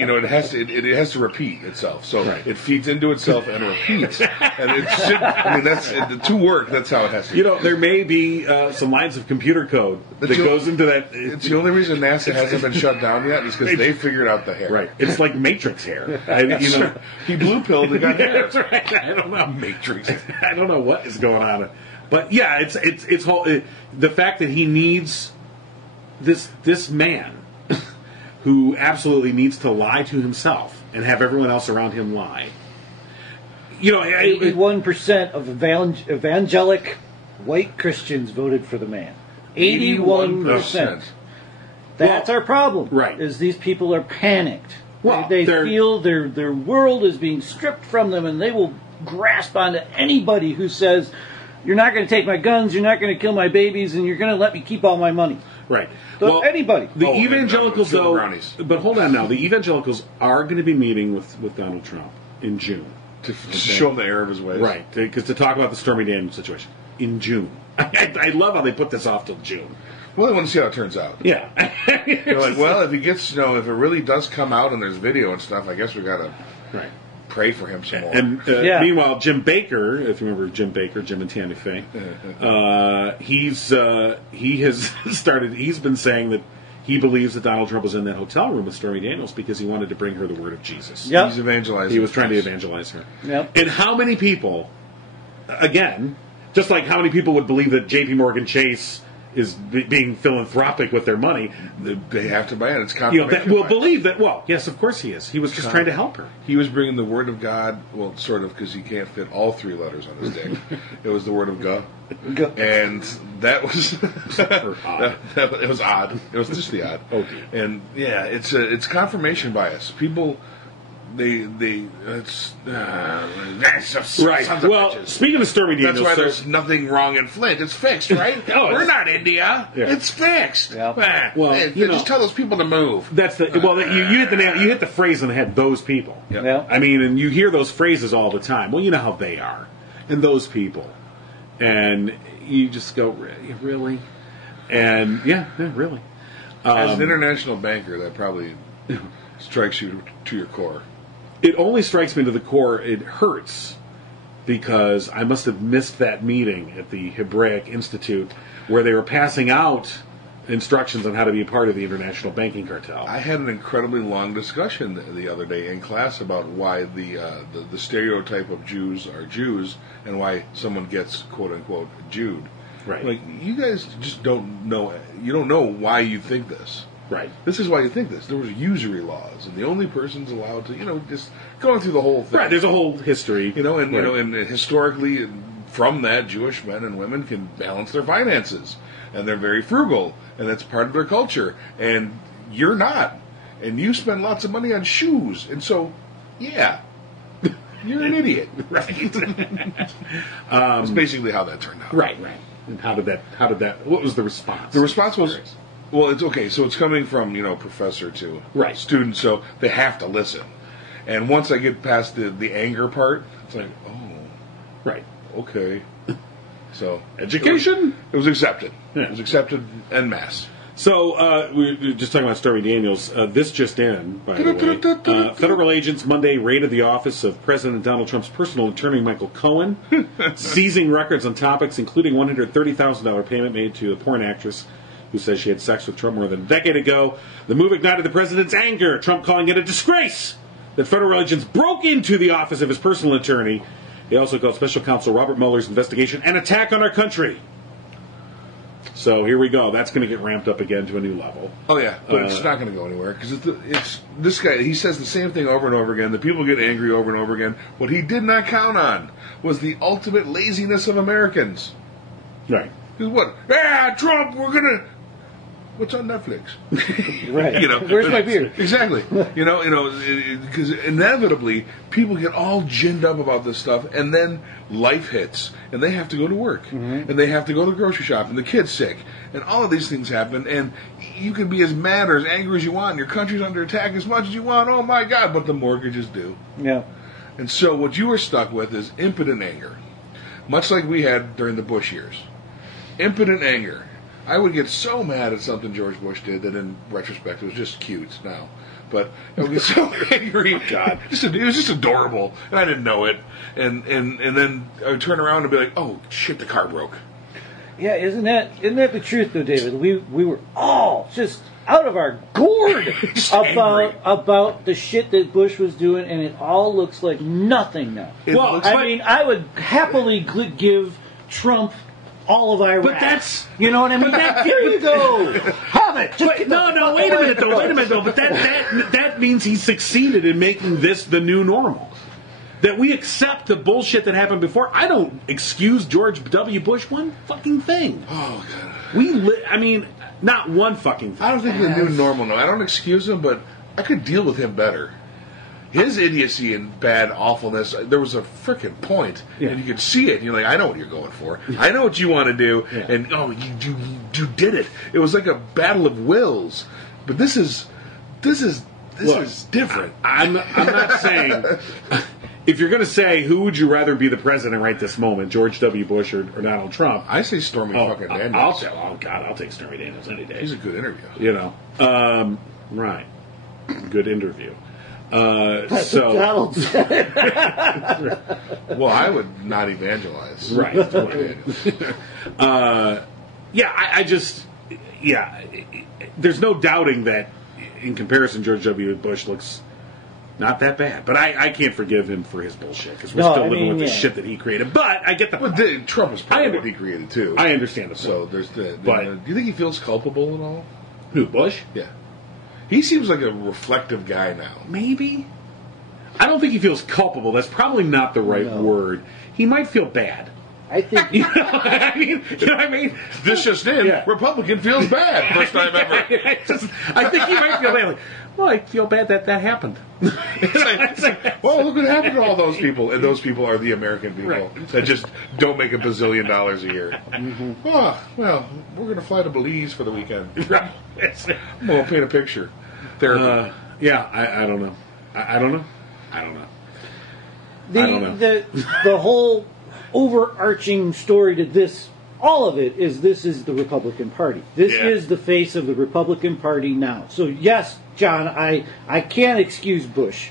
has to repeat itself. So it feeds into itself and repeats. And it should. I mean, that's to work. That's how it has to. There may be some lines of computer code that goes into that. It's the only reason NASA hasn't been shut down yet is because they figured out the hair. Right. It's like Matrix hair. He blue pilled and got hair. That's right. I don't know. Matrix. I don't know what is going on. But yeah, it's whole the fact that he needs this man who absolutely needs to lie to himself and have everyone else around him lie. 81% of evangelic white Christians voted for the man. 81%. That's our problem. Right. Is these people are panicked. Well, they they're- feel their world is being stripped from them, and they will grasp onto anybody who says, "You're not going to take my guns, you're not going to kill my babies, and you're going to let me keep all my money." Right. So anybody. The Oh, and, evangelicals, kill the though. brownies. But hold on now. The evangelicals are going to be meeting with Donald Trump in June. To show him the error of his ways. Right. Because to talk about the Stormy Daniels situation in June. I love how they put this off till June. Well, they want to see how it turns out. Yeah. They're like, well, if he gets, if it really does come out and there's video and stuff, I guess we got to Right. pray for him some more. And Yeah. meanwhile, Jim Baker, if you remember Jim Baker, Jim and Tammy Faye, he has started. He's been saying that he believes that Donald Trump was in that hotel room with Stormy Daniels because he wanted to bring her the word of Jesus. Yep. He's evangelizing. He was trying to evangelize her. Yep. And how many people, again, just like how many people would believe that J.P. Morgan Chase is being philanthropic with their money, They have to buy it. It's that confirmation. will bias. believe that. Well, yes, of course he is. He was just trying to help her. He was bringing the word of God, well, sort of, because he can't fit all three letters on his dick. It was the word of God. And that was odd. it was odd. It was just the odd. Oh, dear. And yeah, it's confirmation bias. People it's Right. sons of Well, bitches. speaking of Stormy Daniels, That's why so- there's nothing wrong in Flint. It's fixed, right? Oh, We're it's- not India. Yeah. It's fixed. Yep. Well, you know- just tell those people to move. That's the well. You hit the nail. You hit the phrase on the head. Those people. Yep. Yeah. I mean, and you hear those phrases all the time. Well, you know how they are, and those people, and you just go, really, and yeah, really. As an international banker, that probably strikes you to your core. It only strikes me to the core. It hurts because I must have missed that meeting at the Hebraic Institute where they were passing out instructions on how to be a part of the international banking cartel. I had an incredibly long discussion the other day in class about why the stereotype of Jews are Jews and why someone gets quote unquote Jewed. Right. Like, you guys just don't know. You don't know why you think this. Right. This is why you think this. There was usury laws, and the only person's allowed to, just going through the whole thing. Right. There's a whole history. And historically, from that, Jewish men and women can balance their finances, and they're very frugal, and that's part of their culture. And you're not, and you spend lots of money on shoes, and so, yeah, you're an idiot. Right. That's basically how that turned out. Right. And how did that? What was the response? The response was, well, it's okay. So it's coming from professor to Right. student, so they have to listen. And once I get past the anger part, it's like, oh, Right. okay. So Education? It was accepted. Yeah. It was accepted en masse. So we were just talking about Stormy Daniels. This just in, by the way. Federal agents Monday raided the office of President Donald Trump's personal attorney, Michael Cohen, seizing records on topics including $130,000 payment made to a porn actress who says she had sex with Trump more than a decade ago. The move ignited the president's anger, Trump calling it a disgrace that federal agents broke into the office of his personal attorney. He also called special counsel Robert Mueller's investigation an attack on our country. So here we go. That's going to get ramped up again to a new level. Oh yeah, but it's not going to go anywhere because it's this guy. He says the same thing over and over again. The people get angry over and over again. What he did not count on was the ultimate laziness of Americans. Right. Because what? Trump, we're gonna. What's on Netflix? Right. Where's my beer? Exactly. Because inevitably people get all ginned up about this stuff, and then life hits, and they have to go to work, and they have to go to the grocery shop, and the kid's sick, and all of these things happen, and you can be as mad or as angry as you want, and your country's under attack as much as you want. Oh my God! But the mortgages due. Yeah. And so what you are stuck with is impotent anger, much like we had during the Bush years. Impotent anger. I would get so mad at something George Bush did that in retrospect it was just cute now. But I would get so angry. God. It was just adorable. And I didn't know it. And then I would turn around and be like, oh, shit, the car broke. Yeah, isn't that the truth though, David? We were all just out of our gourd about the shit that Bush was doing, and it all looks like nothing now. I would happily give Trump all of Iraq. But that's... You know what I mean? Here you go. Have it. Wait a minute though. But that means he succeeded in making this the new normal. That we accept the bullshit that happened before. I don't excuse George W. Bush one fucking thing. Oh, God. Not one fucking thing. I don't think the new normal, no. I don't excuse him, but I could deal with him better. His idiocy and bad awfulness, there was a frickin' point, and you could see it. And you're like, I know what you're going for. I know what you want to do, and you did it. It was like a battle of wills. But this is different. I'm not saying. If you're going to say who would you rather be the president right this moment, George W. Bush or Donald Trump? I say Stormy fucking Daniels. I'll take Stormy Daniels any day. He's a good interview. Right. Good interview. That's what Donald said. Well, I would not evangelize. Right. There's no doubting that in comparison, George W. Bush looks not that bad. But I can't forgive him for his bullshit because we're still living with the shit that he created. But I get the point. But Trump was probably what he created, too. I understand the point. So there's do you think he feels culpable at all? Who, Bush? Yeah. He seems like a reflective guy now. Maybe. I don't think he feels culpable. That's probably not the right word. He might feel bad. I think you know what I mean? This just in, Republican feels bad. First time ever. I think he might feel bad. Like, well, I feel bad that happened. It's like, well, look what happened to all those people, and those people are the American people that just don't make $1 billion a year. Oh, well, we're going to fly to Belize for the weekend. We'll paint a picture. Therapy. I don't know. I don't know. I don't know. The whole overarching story to this, all of it, is this is the Republican Party. This is the face of the Republican Party now. So yes, John, I can't excuse Bush,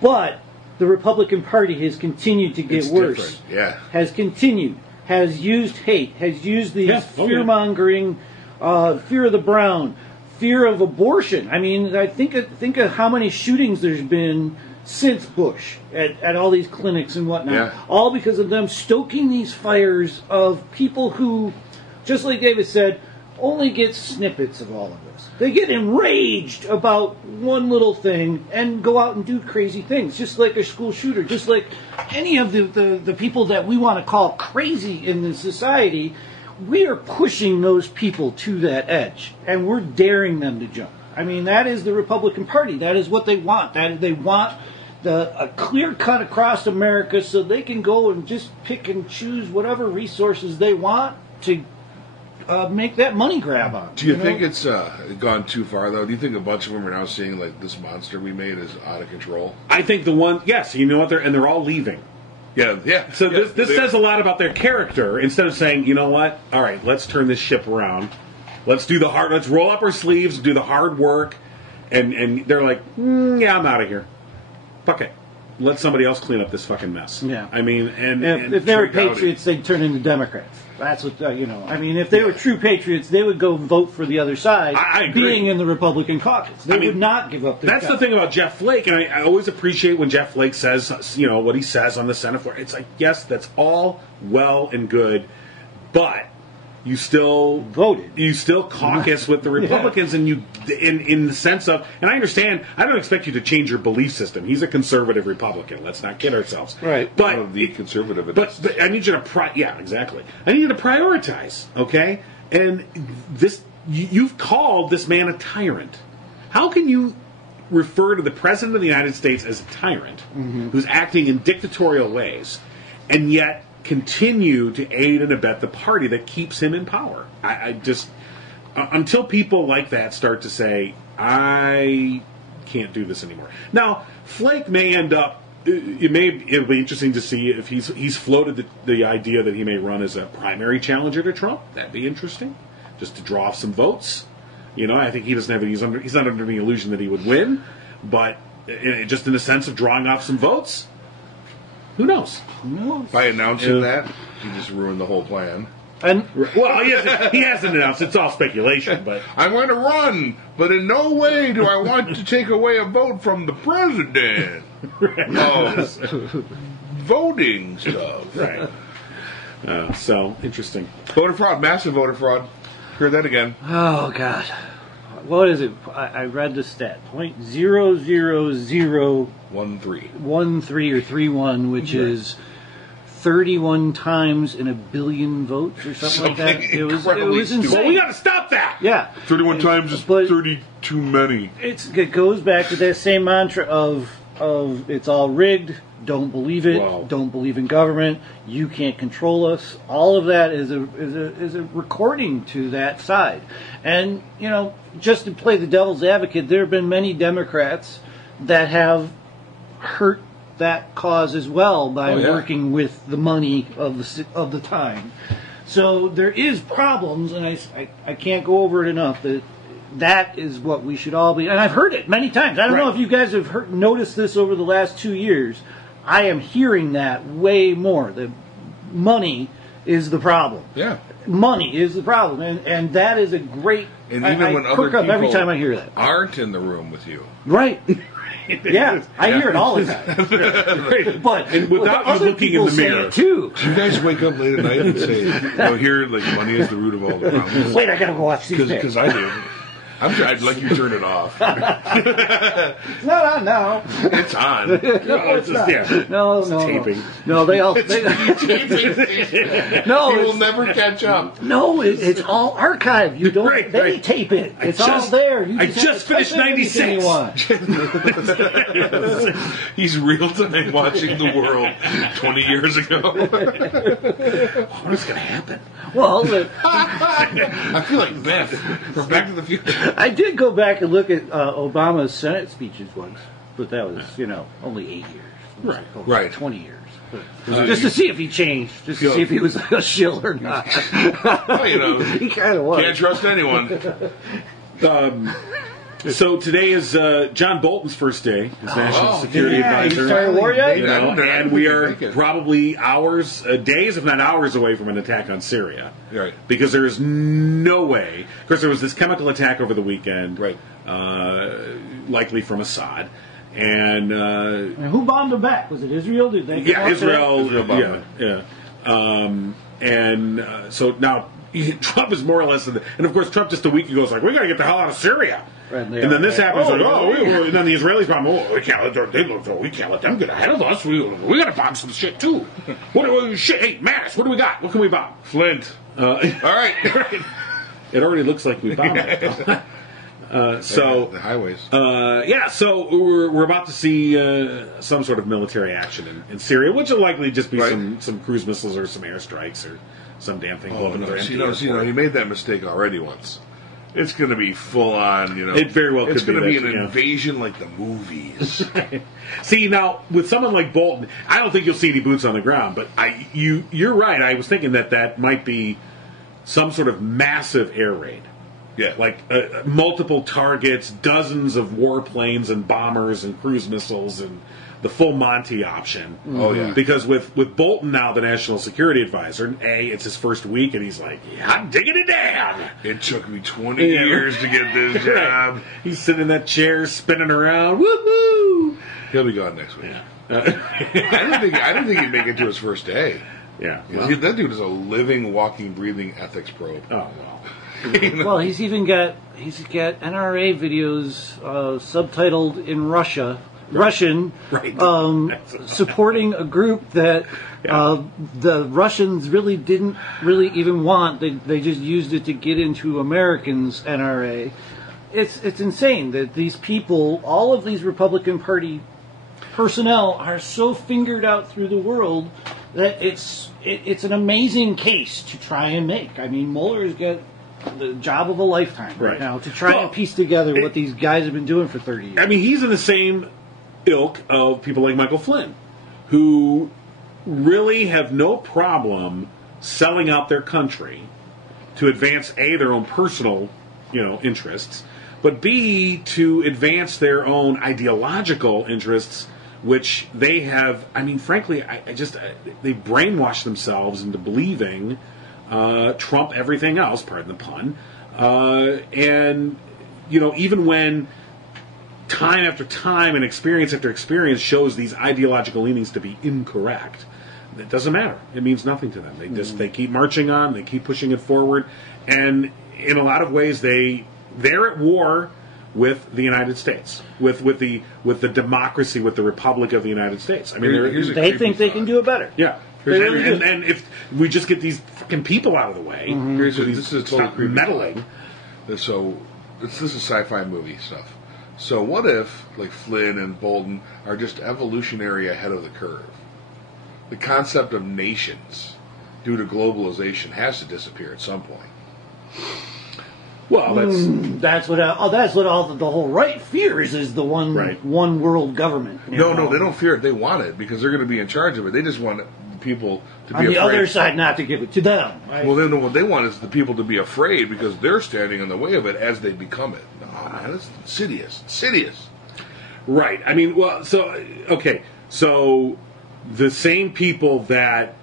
but the Republican Party has continued to get worse. Yeah. Has continued. Has used hate. Has used these fear-mongering, fear of the brown, fear of abortion. I mean, think of how many shootings there's been since Bush at all these clinics and whatnot. All because of them stoking these fires of people who, just like David said, only get snippets of all of this. They get enraged about one little thing and go out and do crazy things, just like a school shooter, just like any of the people that we want to call crazy in this society. We are pushing those people to that edge, and we're daring them to jump. I mean, that is the Republican Party. That is what they want. They want a clear cut across America so they can go and just pick and choose whatever resources they want to make that money grab on. Do you think it's gone too far, though? Do you think a bunch of them are now seeing, like, this monster we made is out of control? I think yes, you know what, they're all leaving. Yeah. So this says a lot about their character. Instead of saying, you know what, all right, let's turn this ship around. Let's roll up our sleeves, do the hard work, and they're like, I'm out of here. Fuck it. Let somebody else clean up this fucking mess. Yeah. I mean, and if they were patriots, they'd turn into Democrats. That's what, I mean, if they were true patriots, they would go vote for the other side, I agree. Being in the Republican caucus. They would not give up their That's the thing about Jeff Flake, and I always appreciate when Jeff Flake says, what he says on the Senate floor. It's like, yes, that's all well and good, but you still voted. You still caucus with the Republicans, and you, in the sense of, and I understand. I don't expect you to change your belief system. He's a conservative Republican. Let's not kid ourselves. Right. But the conservative. But I need you to exactly. I need you to prioritize. Okay. And you've called this man a tyrant. How can you refer to the President of the United States as a tyrant who's acting in dictatorial ways, and yet continue to aid and abet the party that keeps him in power? I just, until people like that start to say, I can't do this anymore. Now, Flake may end up, it'll be interesting to see if he's floated the idea that he may run as a primary challenger to Trump. That'd be interesting, just to draw off some votes. I think he doesn't have he's not under the illusion that he would win, but just in the sense of drawing off some votes. Who knows? By announcing that, he just ruined the whole plan. And well, he hasn't announced. It's all speculation. But I'm going to run, but in no way do I want to take away a vote from the president. Voting stuff. Right. So interesting. Voter fraud, massive voter fraud. Heard that again. Oh God, what is it? I read the stat: 0.00013 or 31, which is 31 times in a billion votes or something like that. It was insane. Well, we got to stop that. Yeah, 31 times is 30 too many. It goes back to that same mantra of it's all rigged. Don't believe it. Wow. Don't believe in government. You can't control us. All of that is a recording to that side. And just to play the devil's advocate, there have been many Democrats that have hurt that cause as well by working with the money of the time. So there is problems, and I can't go over it enough that is what we should all be. And I've heard it many times. I don't know if you guys have noticed this over the last 2 years. I am hearing that way more. That money is the problem. Yeah. Money is the problem. And that is a great... And even when other people every time I hear that. Aren't in the room with you. Right. Yeah, I hear it all the time. But without you looking in the mirror. Too. Do you guys wake up late at night and say, here, like, money is the root of all the problems? Wait, I gotta go watch these Because I do. I'd like you to turn it off. It's not on now. It's on. No, it's not. Yeah. No. Taping. No, they all. You will never catch up. No, it's all archived. You don't. Right, they right. tape it. It's all there. You I have just to type finished in anything 96. you want. He's real time watching the world 20 years ago. What's going to happen? Well, I feel like Beth from Back to the Future. I did go back and look at Obama's Senate speeches once, but that was, only 8 years. It was Right. like Right. 20 years. Just to see if he changed, just to see if he was a shill or not. Well, He kind of was. can't trust anyone. So today is John Bolton's first day as National Security yeah, Advisor. you started war yet? You know, and we are probably days, if not hours, away from an attack on Syria. Right. Because there is no way. Of course, there was this chemical attack over the weekend, Right. Likely from Assad, and And who bombed him back? Was it Israel? Did they? yeah, Israel bombed yeah. So now Trump is more or less, and of course Trump just a week ago was like, we got to get the hell out of Syria. Right, And then this happens, Oh, and then the Israelis bomb. We can't let them get ahead of us. We got to bomb some shit too. Shit? Hey, Mattis, what do we got? What can we bomb? Flint. All right. It already looks like we bombed it. So the highways. So we're about to see some sort of military action in Syria, which will likely just be some cruise missiles or some airstrikes or some damn thing. Oh no! He made that mistake already once. It's going to be full on, It very well it's could be. It's going to be that, an invasion like the movies. See, now with someone like Bolton, I don't think you'll see any boots on the ground. But you're right. I was thinking that might be some sort of massive air raid. Yeah, like multiple targets, dozens of warplanes and bombers and cruise missiles and the full Monty option. Oh yeah, because with Bolton now the National Security Advisor, it's his first week and he's like, I'm digging it down. It took me 20 years to get this job. He's sitting in that chair spinning around. Woohoo! He'll be gone next week. I didn't think he'd make it to his first day. Yeah, that dude is a living, walking, breathing ethics probe. Oh well. Well, he's got NRA videos subtitled in Russian, right. Supporting a group that the Russians really didn't even want. They just used it to get into Americans' NRA. It's insane that these people, all of these Republican Party personnel, are so fingered out through the world that it's an amazing case to try and make. I mean, Mueller's got the job of a lifetime right now to try and piece together what these guys have been doing for 30 years. I mean, he's in the same ilk of people like Michael Flint, who really have no problem selling out their country to advance A, their own personal, interests, but B, to advance their own ideological interests, which they have, I mean, frankly, they brainwash themselves into believing trump everything else, pardon the pun. And, even when time after time and experience after experience shows these ideological leanings to be incorrect, it doesn't matter. It means nothing to them. They keep marching on, they keep pushing it forward, and in a lot of ways they're at war with the United States, with the democracy, with the Republic of the United States. I mean, they think they can do it better. Yeah. And if we just get these fucking people out of the way, this is a total creepy meddling. So this is sci-fi movie stuff. So what if, like, Flynn and Bolton are just evolutionary ahead of the curve? The concept of nations, due to globalization, has to disappear at some point. Well, that's what the whole right fears is the one world government. No, they don't fear it. They want it because they're going to be in charge of it. They just want people to be on the afraid. other side not to give it to them. Right? Well, then what they want is the people to be afraid because they're standing in the way of it as they become it. No, man, it's insidious. Right. I mean, well, so the same people that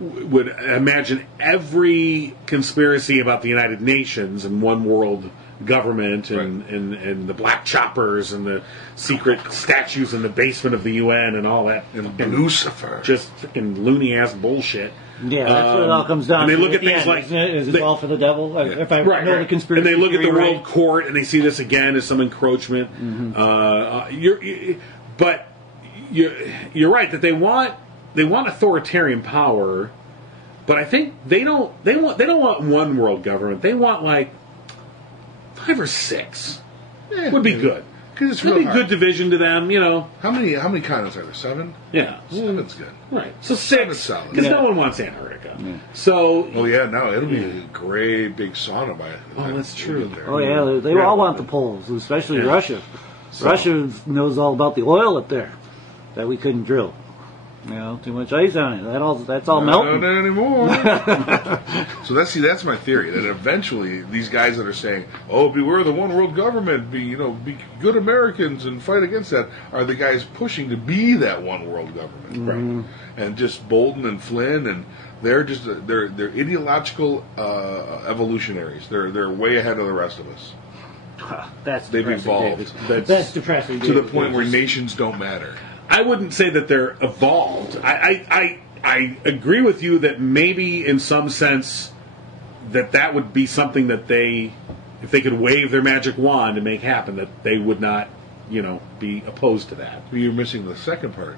would imagine every conspiracy about the United Nations and one world government and the black choppers and the secret statues in the basement of the UN and all that and Lucifer, just freaking loony ass bullshit. Yeah, that's what it all comes down and to. they look at the things end, like isn't it? Is it all for the devil? If I know the conspiracy and they look at the theory world right. court and they see this again as some encroachment. But you're right that they want authoritarian power, but I think they don't want one world government. They want like 5 or 6 would be good. Because it's It'd really be good division to them, How many continents are there? 7? Yeah, 7's good. right. So 7's 6, solid. because no one wants Antarctica. So Oh yeah, no, it'll be a great big sauna by. that's true. Oh yeah, they all want the poles, especially Russia. Russia knows all about the oil up there that we couldn't drill. Too much ice on it. That's all melting. Not anymore. So that's my theory. That eventually these guys that are saying, "Oh, beware the one world government, be good Americans and fight against that," are the guys pushing to be that one world government, right? And just Bolton and Flynn, and they're just they're ideological evolutionaries. They're way ahead of the rest of us. They've evolved. That's depressing. To the point where nations don't matter. I wouldn't say that they're evolved. I agree with you that maybe in some sense that would be something that if they could wave their magic wand and make happen, that they would not, be opposed to that. You're missing the second part.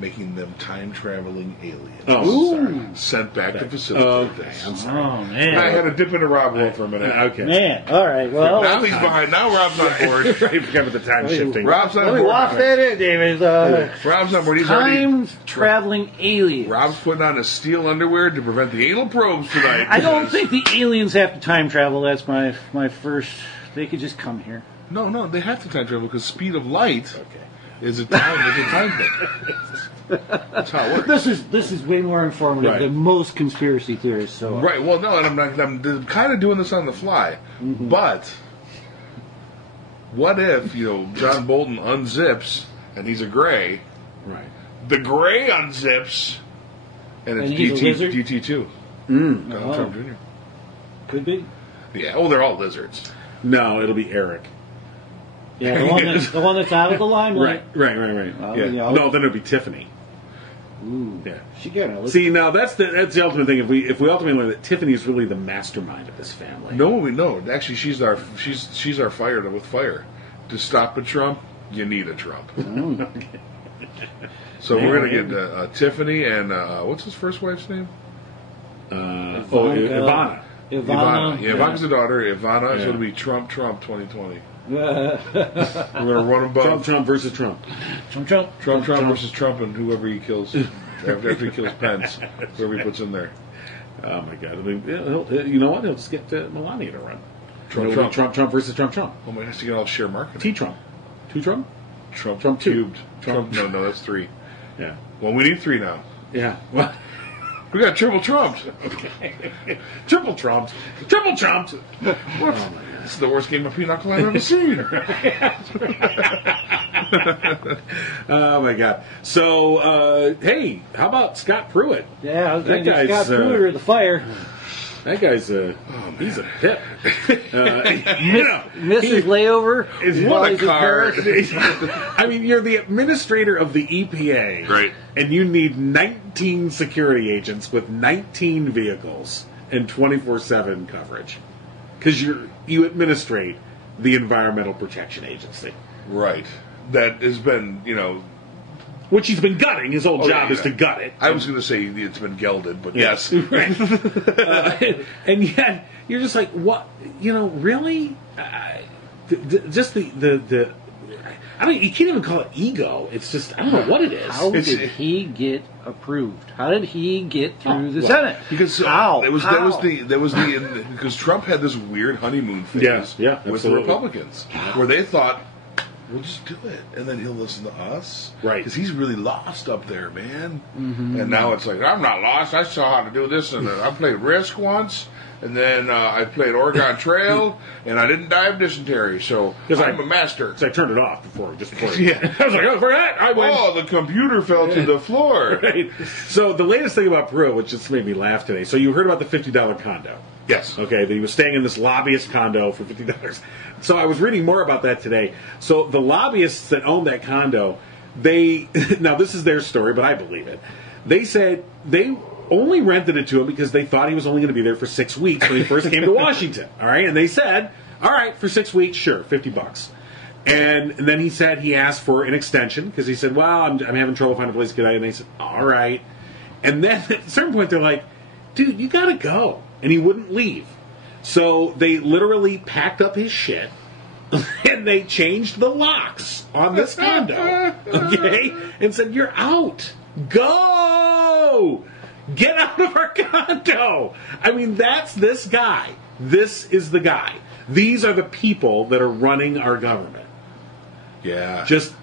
Making them time-traveling aliens. Oh, sorry. Sent back to facilitate this. I'm sorry. Oh man. I had to dip into Rob Wolf for a minute. Okay. Man, all right. Well, Now he's behind. Now Rob's on board. Right, forget about the time shifting. Rob's on let me board. waft that in, David. Rob's on board. He's already. Time traveling aliens. Rob's putting on his steel underwear to prevent the anal probes tonight. I don't think the aliens have to time travel. That's my first. They could just come here. No, they have to time travel because speed of light is a time thing. That's how it works. This is way more informative Right. than most conspiracy theorists. So Right. Well, no, and I'm kind of doing this on the fly, but what if John Bolton unzips and he's a gray, Right. the gray unzips, and it's And he's a lizard? DT2. Donald Trump Jr. could be. Yeah. Oh, they're all lizards. No, it'll be Eric. Yeah, the one that's out of the limelight. Right. Well, Yeah. No, then it'll be Tiffany. Ooh, Yeah. she got a See, now that's the ultimate thing. If we ultimately learn that Tiffany is really the mastermind of this family. No, we know. Actually, she's our fire with fire. To stop a Trump, you need a Trump. So we're gonna get Tiffany and what's his first wife's name? Ivana. Ivana. Yeah, Ivana's the daughter. Ivana. So it'll be Trump 2020. We're gonna run them both. Trump versus Trump. Trump versus Trump and whoever he kills after he kills Pence, whoever he puts in there. Oh my God! I mean, you know what? He'll just get Melania to run. Trump versus Trump. Oh my, has to get all share marketing. T-Trump. 2 Trump? Trump two. cubed. Trump. No, that's 3. Yeah. Well, we need 3 now. Yeah. What? We got triple trumped. Triple trumped. Triple trumped. What? Oh my God. This is the worst game of pinochle I've ever seen. Oh my God! So, hey, how about Scott Pruitt? Yeah, I was going That to guy's, Scott Pruitt or the fire. That guy's he's a pip. Mrs. Layover. What a card. I mean, you're the administrator of the EPA, Right. And you need 19 security agents with 19 vehicles and 24/7 coverage because you administrate the Environmental Protection Agency, Right. That has been, which he's been gutting. His whole job is to gut it. I was going to say it's been gelded, but yes. Right. And yet you're just like, what? Really? Just the. I mean, you can't even call it ego. It's just I don't know what it is. How did he get approved? How did he get through the Senate? Because How? that was because Trump had this weird honeymoon phase with the absolutely. Republicans where they thought, we'll just do it, and then he'll listen to us, right? Because he's really lost up there, man. And now it's like, I'm not lost. I saw how to do this, and I played Risk once, and then I played Oregon Trail, and I didn't die of dysentery, so I'm a master. Because I turned it off before. Yeah. I was like, oh, for that, I win. Oh, the computer fell to the floor. Right. So the latest thing about Pruitt, which just made me laugh today. So you heard about the $50 condo. Yes. Okay, that he was staying in this lobbyist condo for $50. So I was reading more about that today. So the lobbyists that own that condo, now this is their story, but I believe it. They said only rented it to him because they thought he was only going to be there for 6 weeks when he first came to Washington. All right, and they said, all right, for 6 weeks, sure, $50. And then he asked for an extension because he said, well, I'm having trouble finding a place to get out. And they said, all right. And then at a certain point, they're like, dude, you got to go. And he wouldn't leave. So they literally packed up his shit and they changed the locks on this condo, okay? And said, you're out. Go! Get out of our condo! I mean, that's this guy. This is the guy. These are the people that are running our government. Just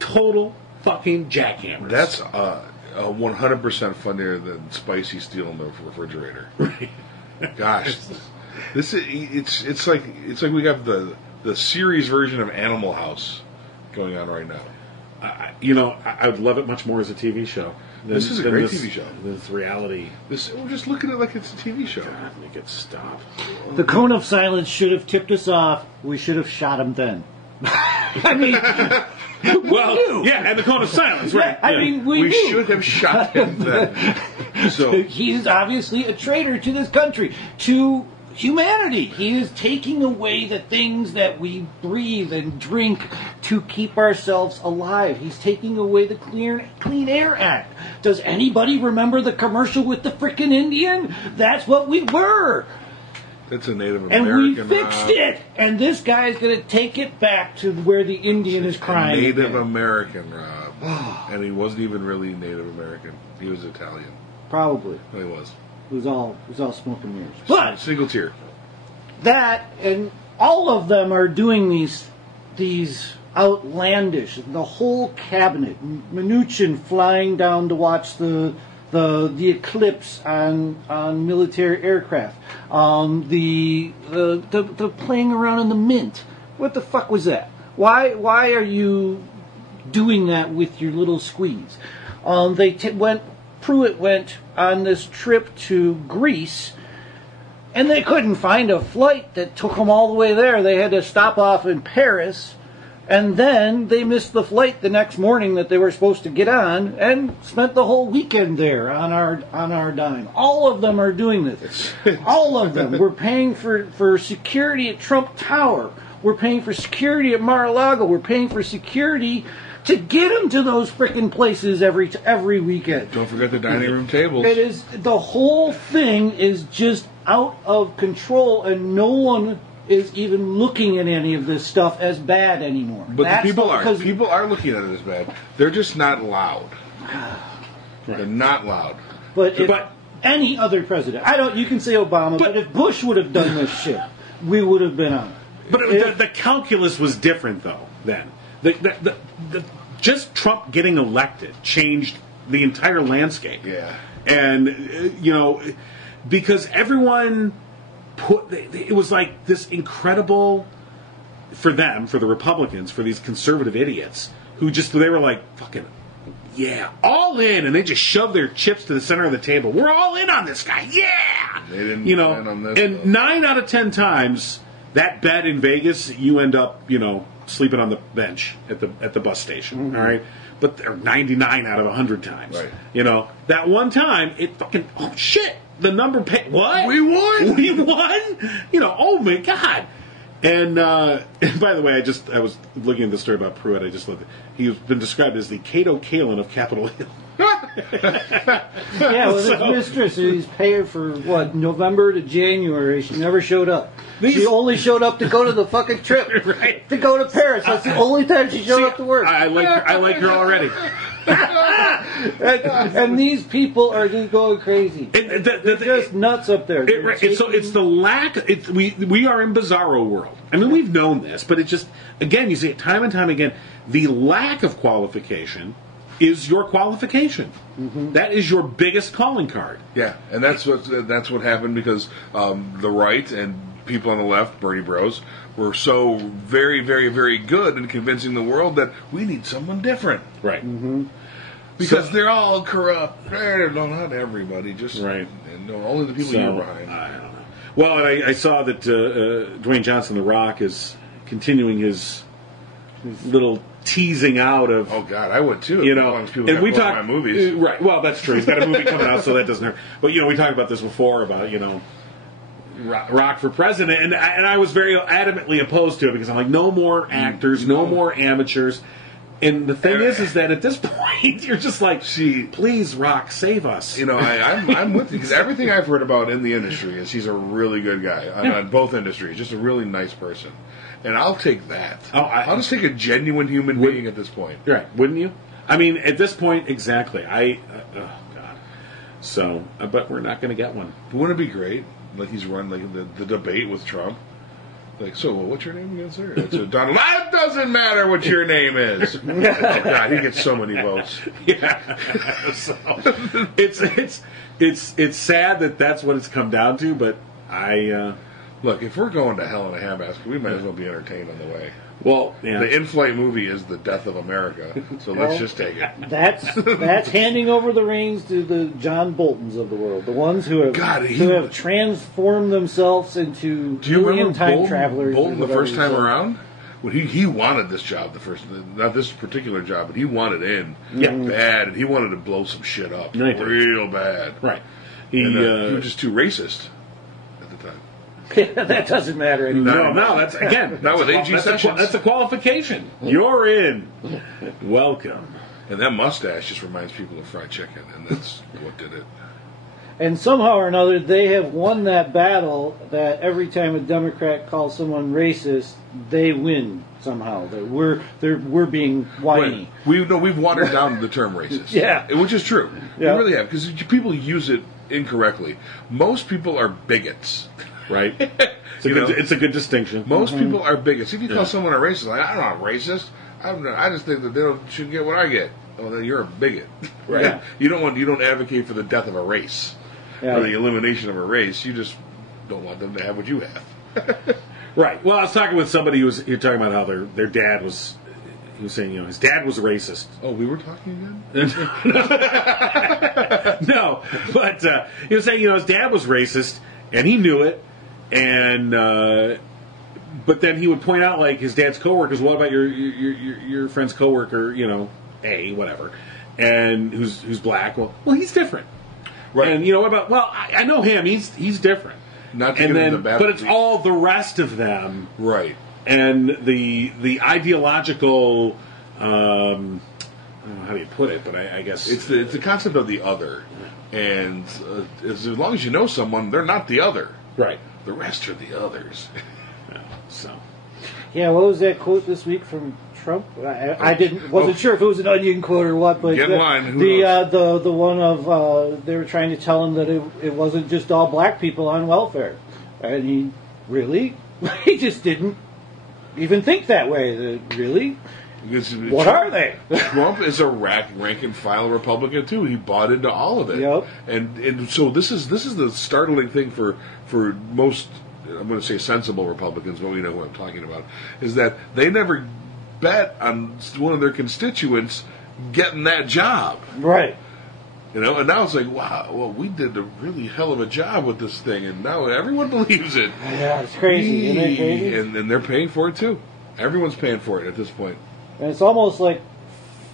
total fucking jackhammers. That's 100% funnier than spicy steel in the refrigerator. Right. Gosh, this is it's like we got the series version of Animal House going on right now. I would love it much more as a TV show. This is a great TV show. This reality. We're just looking at it like it's a TV show. God, make it stop. The cone of silence should have tipped us off. We should have shot him then. I mean, well, yeah, and the cone of silence, right? I mean, we knew. should have shot him then. So he's obviously a traitor to this country, to humanity. He is taking away the things that we breathe and drink to keep ourselves alive. He's taking away the Clean Air Act. Does anybody remember the commercial with the frickin' Indian? That's what we were. It's a Native And American. we fixed it. And this guy is going to take it back to where the Indian is crying. Native American, Rob. And he wasn't even really Native American. He was Italian. Probably. No, he was. It was all smoke and mirrors. But single tier. that and all of them are doing these outlandish. The whole cabinet, Mnuchin flying down to watch the eclipse on military aircraft. The playing around in the mint. What the fuck was that? Why are you doing that with your little squeeze? Pruitt went on this trip to Greece, and they couldn't find a flight that took them all the way there. They had to stop off in Paris, and then they missed the flight the next morning that they were supposed to get on, and spent the whole weekend there on our dime. All of them are doing this. All of them. We're paying for security at Trump Tower. We're paying for security at Mar-a-Lago. We're paying for security to get them to those frickin' places every weekend. Don't forget the dining room tables. It is, the whole thing is just out of control, and no one is even looking at any of this stuff as bad anymore. But people are looking at it as bad. They're just not loud. They're not loud. But any other president, you can say Obama, but if Bush would have done this shit, we would have been on it. But the calculus was different, though, then. Just Trump getting elected changed the entire landscape. Yeah. And, because everyone it was like this incredible, for them, for the Republicans, for these conservative idiots, they were like, fucking, yeah, all in, and they just shoved their chips to the center of the table. We're all in on this guy, yeah! They didn't plan on this, and 9 out of 10 times, that bet in Vegas, you end up, sleeping on the bench at the bus station, all right? But they're 99 out of 100 times. Right. That one time, it fucking, oh shit, the number, what? We won! We won? Oh my God. And by the way, I was looking at the story about Pruitt. I just loved it. He's been described as the Cato Kalin of Capitol Hill. Yeah, with his mistress, he's paying for November to January. She never showed up. She only showed up to go to the fucking trip, right? To go to Paris. That's the only time she showed up to work. I like her already. and these people are just going crazy. They're just nuts up there. It's the lack. We are in bizarro world. I mean, we've known this, but it's just, again, you see it time and time again. The lack of qualification is your qualification. Mm-hmm. That is your biggest calling card. Yeah, and that's what happened because the right and people on the left, Bernie Bros, were so very, very, very good in convincing the world that we need someone different. Right. Mm-hmm. Because they're all corrupt. No, not everybody. Just right. Only the people you're behind. I don't know. Well, and I saw that Dwayne Johnson, The Rock, is continuing his little teasing out of. Oh God, I would too. You as know, long as people and kept we going to talk my movies. right. Well, that's true. He's got a movie coming out, so that doesn't hurt. But we talked about this before about Rock for president, and I was very adamantly opposed to it because I'm like, no more actors, no more amateurs. And the thing is that at this point, you're just like, please, Rock, save us. I'm with you because everything I've heard about in the industry is he's a really good guy on both industries, just a really nice person, and I'll take that. I'll just take a genuine human being at this point. Right? Wouldn't you? I mean, at this point, exactly. Oh God. So, but we're not going to get one. But wouldn't it be great? Like he's run like the debate with Trump. Like, so what's your name again, sir? It's Donald. It doesn't matter what your name is. Oh God, he gets so many votes. Yeah. So, it's sad that that's what it's come down to. But look, if we're going to hell in a handbasket, we might as well be entertained on the way. Well, yeah. The in-flight movie is the death of America, so let's just take it. That's handing over the reins to the John Boltons of the world, the ones who have transformed themselves into alien time travelers. Bolton the first time around? Well, he wanted this job not this particular job, but he wanted in bad, and he wanted to blow some shit up real bad. Right. He was just too racist at the time. That doesn't matter anymore. No, that's again. Not with AG Sessions. That's a qualification. You're in. Welcome. And that mustache just reminds people of fried chicken, and that's what did it. And somehow or another, they have won that battle. That every time a Democrat calls someone racist, they win somehow. That we're being whiny. Right. We've watered down the term racist. Yeah, which is true. Yeah. We really have, because people use it incorrectly. Most people are bigots. Right? It's a good distinction. Most people are bigots. If you call someone a racist, like, I'm not racist. I just think that they should get what I get. Well, then you're a bigot, right? Yeah. You don't advocate for the death of a race or the elimination of a race. You just don't want them to have what you have. Right. Well, I was talking with somebody who was talking about how their dad was. He was saying, his dad was a racist. Oh, we were talking again? No, but he was saying, his dad was racist, and he knew it. And but then he would point out, like, his dad's coworkers. What about your friend's coworker? A whatever, and who's black? Well, he's different, right? And what about? Well, I know him. He's different. Not to get into the bad, but it's all the rest of them, right? And the ideological. I don't know how do you put it, but I guess it's the concept of the other, and as long as you know someone, they're not the other, right? The rest are the others. Yeah, what was that quote this week from Trump? I wasn't sure if it was an Onion quote or what, but get in line. The one of they were trying to tell him that it wasn't just all black people on welfare, and he just didn't even think that way. Really. What are they? Trump is a rank and file Republican too. He bought into all of it. Yep. And so this is the startling thing for most, I'm going to say sensible Republicans, but we know who I'm talking about, is that they never bet on one of their constituents getting that job. Right. And now it's like, wow, well, we did a really hell of a job with this thing, and now everyone believes it. Yeah, it's crazy. Isn't it crazy? And they're paying for it too. Everyone's paying for it at this point. And it's almost like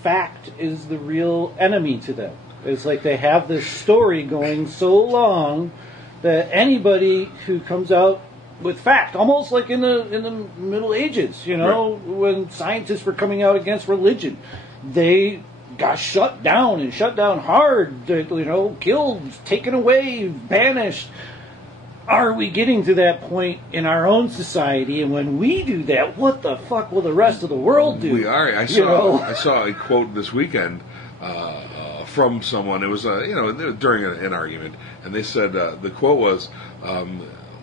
fact is the real enemy to them. It's like they have this story going so long that anybody who comes out with fact, almost like in the Middle Ages, right, when scientists were coming out against religion, they got shut down hard, killed, taken away, banished. Are we getting to that point in our own society? And when we do that, what the fuck will the rest of the world do? We are. I saw a quote this weekend from someone. It was during an argument, and they said the quote was,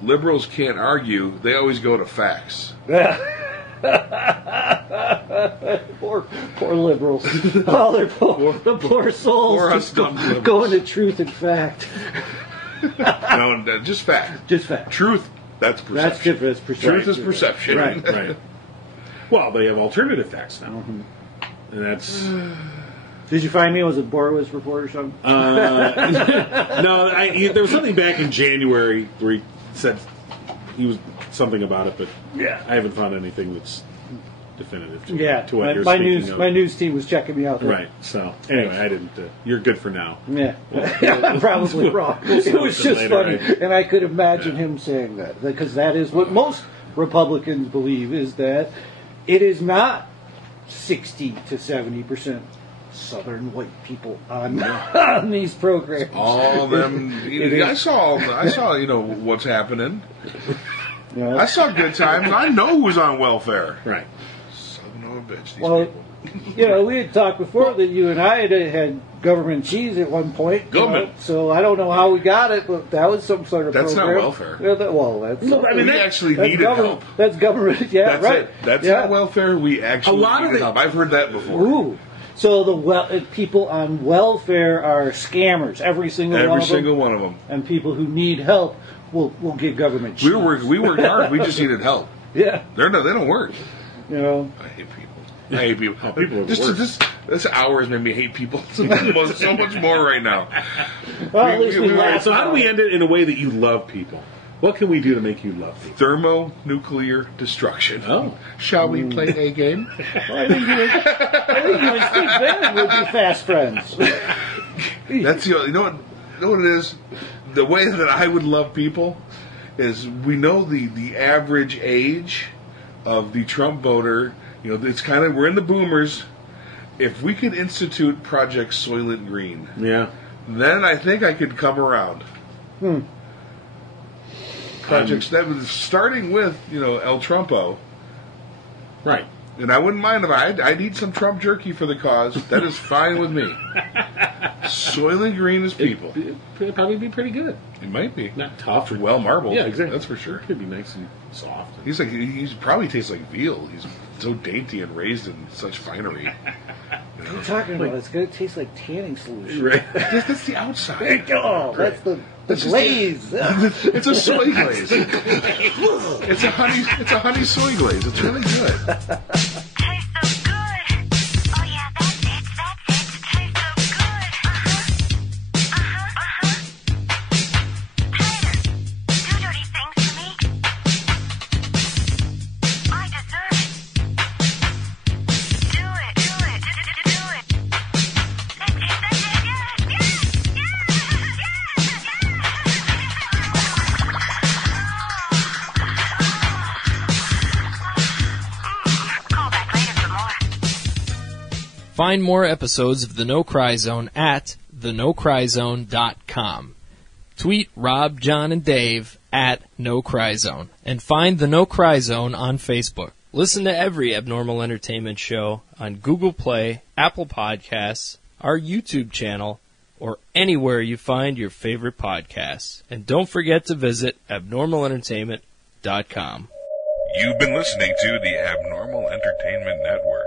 "Liberals can't argue; they always go to facts." poor liberals. Oh, they're the poor souls. Poor us dumb liberals. Going to truth and fact. No, just fact. Just fact. Truth, that's perception. That's different. It's perception. Truth is perception. Right. Well, they have alternative facts now. Mm-hmm. And that's... Did you find me? Was it Borowitz Report or something? No, there was something back in January where he said he was something about it, but I haven't found anything that's definitive to what you're my speaking of. my news team was checking me out there. Right. So anyway, I didn't. You're good for now. Yeah, I'm probably wrong. It was just later, funny, right? and I could imagine him saying that because that is what most Republicans believe is that it is not 60 to 70% Southern white people on on these programs. All them. I saw. What's happening. Yeah. I saw Good Times. I know who's on welfare. Right. Son of a bitch. These Well, people. we had talked before that you and I had government cheese at one point. Government. So I don't know how we got it, but that was some sort of That's not program. welfare. Yeah, that's. No, I mean, We that- actually that's needed government. help. That's government. Yeah, That's right. it. That's yeah. not welfare. We actually A lot of needed it- help. I've heard that before. Ooh. So the people on welfare are scammers. Every single one Every of them. single one of them. And people who need help will get government cheese. We worked hard. We just needed help. Yeah. They don't work. You know. I hate people. I hate people. Oh, people are the worst. This hour has made me hate people so much more right now. Well, at least we we- laughed. So how do we end it in a way that you love people? What can we do to make you love people? Thermonuclear destruction. Oh. Shall we play a game? I think you and Steve Bannon would be fast friends. That's you know what it is. The way that I would love people is we know the average age of the Trump voter. You know, it's kind of we're in the boomers. If we could institute Project Soylent Green, Yeah. then I think I could come around. Projects that was starting with El Trumpo, Right. and I wouldn't mind if I'd eat some Trump jerky for the cause. That is fine with me. Soylent Green is people. It'd probably be pretty good. It might be Not tough. well marbled. Yeah, exactly. That's for sure. It could be nice and soft. He's like he probably tastes like veal. He's so dainty and raised in such finery. What are you talking about? It's going to taste like tanning solution. Right. That's the outside. Oh, that's the glaze. It's a soy glaze. It's a honey soy glaze. It's really good. Tastes so good. Oh yeah, that's it. Tastes so good. Hater, do dirty things to me. I deserve it. Do it. That's it. Call back later for more. Find more episodes of The No Cry Zone at thenocryzone.com. Tweet Rob, John, and Dave at No Cry Zone. And find The No Cry Zone on Facebook. Listen to every Abnormal Entertainment show on Google Play, Apple Podcasts, our YouTube channel, or anywhere you find your favorite podcasts. And don't forget to visit abnormalentertainment.com. You've been listening to the Abnormal Entertainment Network.